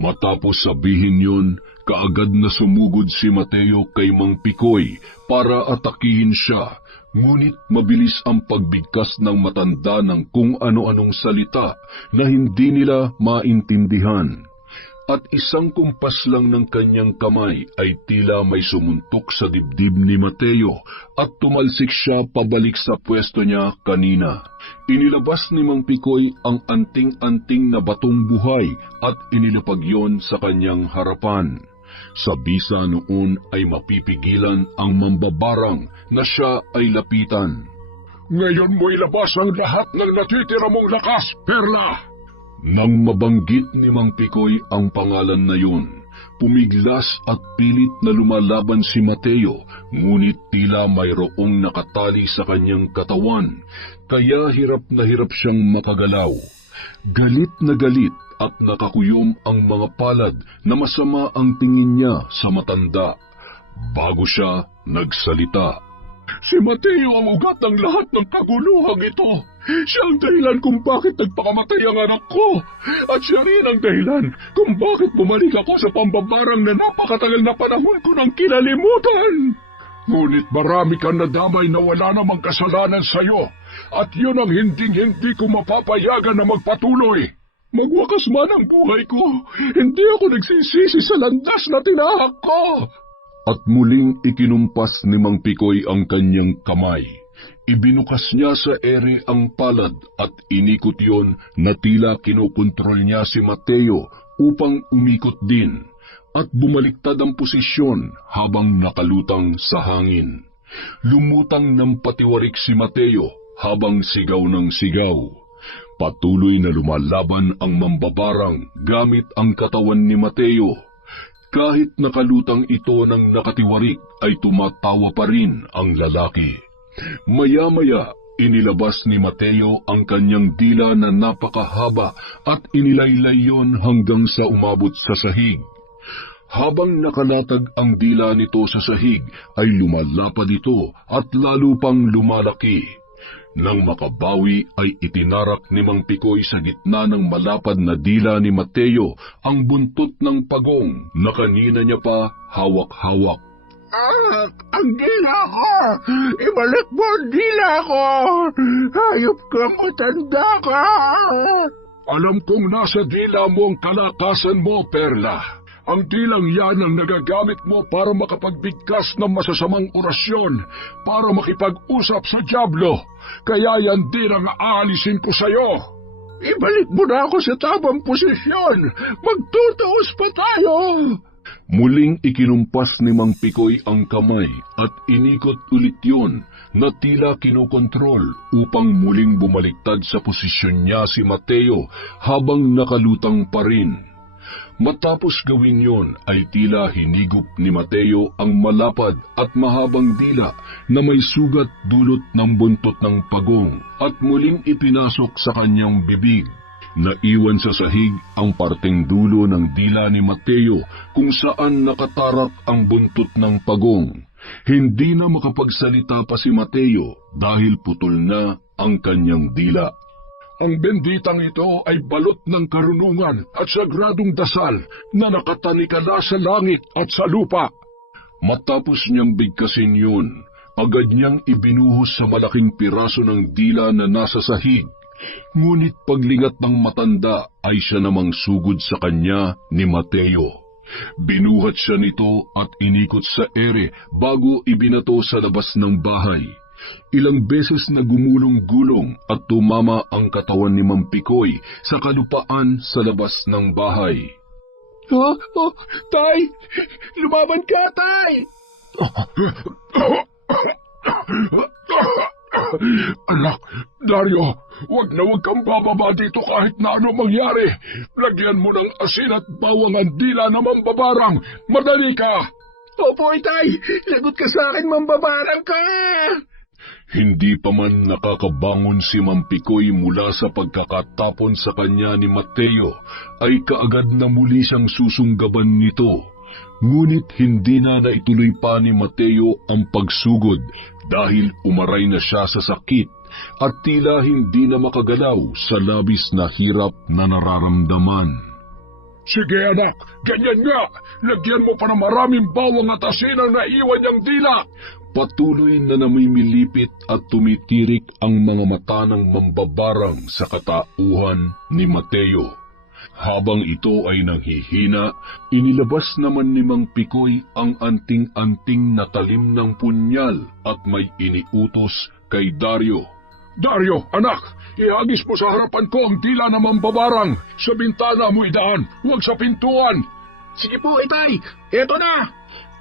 Matapos sabihin yun, kaagad na sumugod si Mateo kay Mang Pikoy para atakihin siya. Ngunit mabilis ang pagbigkas ng matanda ng kung ano-anong salita na hindi nila maintindihan. At isang kumpas lang ng kanyang kamay ay tila may sumuntok sa dibdib ni Mateo at tumalsik siya pabalik sa pwesto niya kanina. Inilabas ni Mang Pikoy ang anting-anting na batong buhay at inilapag yon sa kanyang harapan. Sa bisa noon ay mapipigilan ang mambabarang na siya ay lapitan. Ngayon mo ilabas ang lahat ng natitira mong lakas, Perla! Nang mabanggit ni Mang Pikoy ang pangalan na yun, pumiglas at pilit na lumalaban si Mateo, ngunit tila mayroong nakatali sa kanyang katawan, kaya hirap na hirap siyang makagalaw. Galit na galit at nakakuyom ang mga palad na masama ang tingin niya sa matanda. Bago siya nagsalita. Si Mateo ang ugat ng lahat ng kaguluhang ito. Siya ang dahilan kung bakit nagpakamatay ang anak ko. At siya rin ang dahilan kung bakit bumalik ako sa pambabarang na napakatagal na panahon ko nang kinalimutan. Ngunit marami kang nadamay na wala namang kasalanan sa'yo. At yun ang hindi ko mapapayagan na magpatuloy. Magwakas man ang buhay ko, hindi ako nagsisisi sa landas na tinahak ko. At muling ikinumpas ni Mang Pikoy ang kanyang kamay. Ibinukas niya sa ere ang palad at inikot yon na tila kinokontrol niya si Mateo upang umikot din at bumaliktad ang posisyon habang nakalutang sa hangin. Lumutang ng patiwarik si Mateo habang sigaw ng sigaw. Patuloy na lumalaban ang mambabarang gamit ang katawan ni Mateo. Kahit nakalutang ito ng nakatiwarik ay tumatawa pa rin ang lalaki. Maya-maya, inilabas ni Mateo ang kanyang dila na napakahaba at inilaylay yon hanggang sa umabot sa sahig. Habang nakalatag ang dila nito sa sahig, ay lumalapad ito at lalo pang lumalaki. Nang makabawi ay itinarak ni Mang Pikoy sa gitna ng malapad na dila ni Mateo ang buntot ng pagong na kanina niya pa hawak-hawak. Ang dila ko! Ibalik mo ang dila ko! Hayop ka, matanda ka! Alam kong nasa dila mo ang kalakasan mo, Perla. Ang dilang yan ang nagagamit mo para makapagbigkas ng masasamang orasyon, para makipag-usap sa dyablo. Kaya yan din ang aalisin ko sa'yo. Ibalik mo na ako sa tamang posisyon! Magtutuos pa tayo! Muling ikinumpas ni Mang Pikoy ang kamay at inikot ulit yun na tila kinokontrol upang muling bumaliktad sa posisyon niya si Mateo habang nakalutang pa rin. Matapos gawin yon ay tila hinigop ni Mateo ang malapad at mahabang dila na may sugat dulot ng buntot ng pagong at muling ipinasok sa kanyang bibig. Naiwan sa sahig ang parteng dulo ng dila ni Mateo kung saan nakatarak ang buntot ng pagong. Hindi na makapagsalita pa si Mateo dahil putol na ang kanyang dila. Ang benditang ito ay balot ng karunungan at sagradong dasal na nakatanikala sa langit at sa lupa. Matapos niyang bigkasin yun, agad niyang ibinuhos sa malaking piraso ng dila na nasa sahig. Ngunit paglingat ng matanda ay siya namang sugod sa kanya ni Mateo. Binuhat siya nito at inikot sa ere bago ibinato sa labas ng bahay. Ilang beses na gumulong-gulong at tumama ang katawan ni Mang Pikoy sa kalupaan sa labas ng bahay. Tay! Lumaban ka, Tay! Anak, Dario, wag kang bababa dito kahit na ano mangyari. Lagyan mo ng asin at bawang ang dila na mambabarang. Madali ka! Opo, Tay! Lagot ka sa akin, mambabarang ka! Hindi pa man nakakabangon si Mang Pikoy mula sa pagkakatapon sa kanya ni Mateo, ay kaagad na muli siyang susunggaban nito. Ngunit hindi na naituloy pa ni Mateo ang pagsugod dahil umaray na siya sa sakit at tila hindi na makagalaw sa labis na hirap na nararamdaman. Sige anak, ganyan nga. Lagyan mo pa ng maraming bawang at asin ang naiwan niyang dila. Patuloy na namimilipit at tumitirik ang mga mata ng mambabarang sa katauhan ni Mateo. Habang ito ay nanghihina, inilabas naman ni Mang Pikoy ang anting-anting na talim ng punyal at may iniutos kay Dario. Dario, anak, ihagis mo sa harapan ko ang dila na mambabarang. Sa bintana mo idaan, huwag sa pintuan. Sige po, Tay! Eto na!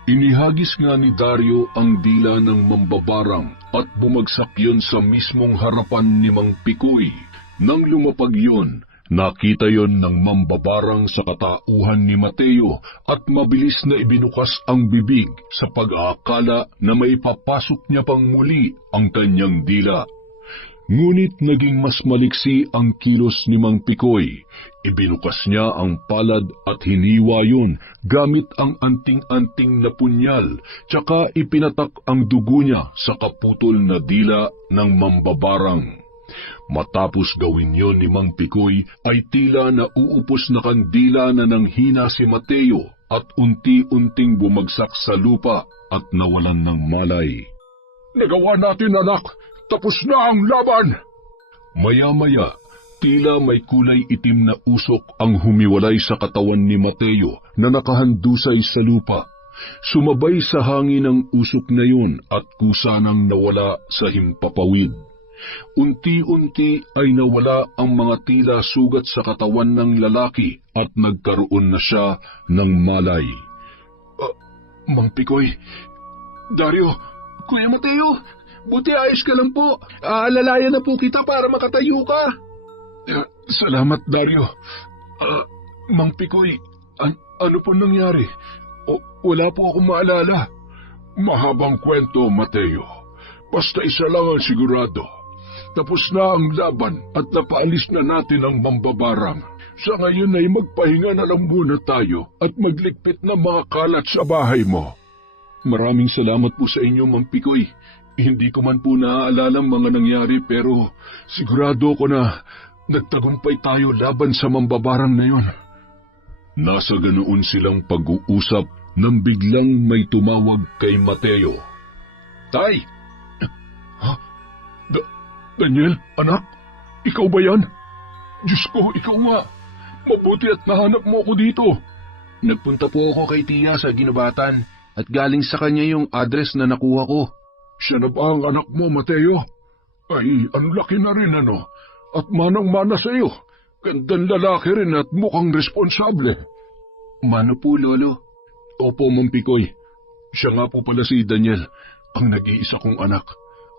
Inihagis nga ni Dario ang dila ng mambabarang at bumagsak yun sa mismong harapan ni Mang Pikoy. Nang lumapag yun, nakita yon ng mambabarang sa katauhan ni Mateo at mabilis na ibinukas ang bibig sa pag-aakala na may papasok niya pang muli ang kanyang dila. Ngunit naging mas maliksi ang kilos ni Mang Pikoy. Ibinukas niya ang palad at hiniwa yun gamit ang anting-anting na punyal, tsaka ipinatak ang dugo niya sa kaputol na dila ng mambabarang. Matapos gawin yon ni Mang Pikoy ay tila nauupos na kandila na nanghina si Mateo at unti-unting bumagsak sa lupa at nawalan ng malay. Nagawa natin anak! Tapos na ang laban! Maya-maya, tila may kulay itim na usok ang humiwalay sa katawan ni Mateo na nakahandusay sa lupa. Sumabay sa hangin ang usok na yun at kusa nang nawala sa himpapawid. Unti-unti ay nawala ang mga tila sugat sa katawan ng lalaki at nagkaroon na siya ng malay. Mang Pikoy, Dario, Kuya Mateo, buti ayos ka lang po. Aalalayan na po kita para makatayo ka. Salamat, Dario. Mang Pikoy, ano po nangyari? Wala po akong maalala. Mahabang kwento, Mateo. Basta isa lang ang sigurado. Tapos na ang laban at napaalis na natin ang mambabarang. Sa ngayon ay magpahinga na lang muna tayo at magligpit ng mga kalat sa bahay mo. Maraming salamat po sa inyo, Mang Pikoy. Hindi ko man po naaalala ang mga nangyari pero sigurado ko na nagtagumpay tayo laban sa mambabarang na yon. Nasa ganoon silang pag-uusap nang biglang may tumawag kay Mateo. Tay! Daniel, anak, ikaw ba yan? Diyos ko, ikaw nga. Mabuti at nahanap mo ako dito. Nagpunta po ako kay Tia sa ginubatan at galing sa kanya yung address na nakuha ko. Siya na ba ang anak mo, Mateo? Ay, ang laki na rin ano. At manang-mana sa iyo. Gandang lalaki rin at mukhang responsable. Mano po, Lolo? Opo, Mang Pikoy. Siya nga po pala si Daniel, ang nag-iisa kong anak.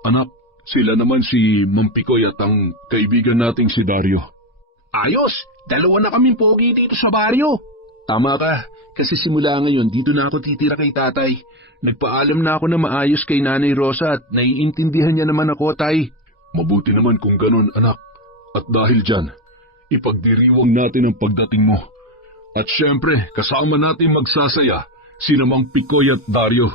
Anak, sila naman si Mang Pikoy at ang kaibigan nating si Dario. Ayos! Dalawa na kaming pogi dito sa baryo. Tama ka, kasi simula ngayon dito na ako titira kay tatay. Nagpaalam na ako na maayos kay Nanay Rosa at naiintindihan niya naman ako, tay. Mabuti naman kung ganon, anak. At dahil dyan, ipagdiriwang natin ang pagdating mo. At syempre, kasama natin magsasaya, sina Mang Pikoy at Dario.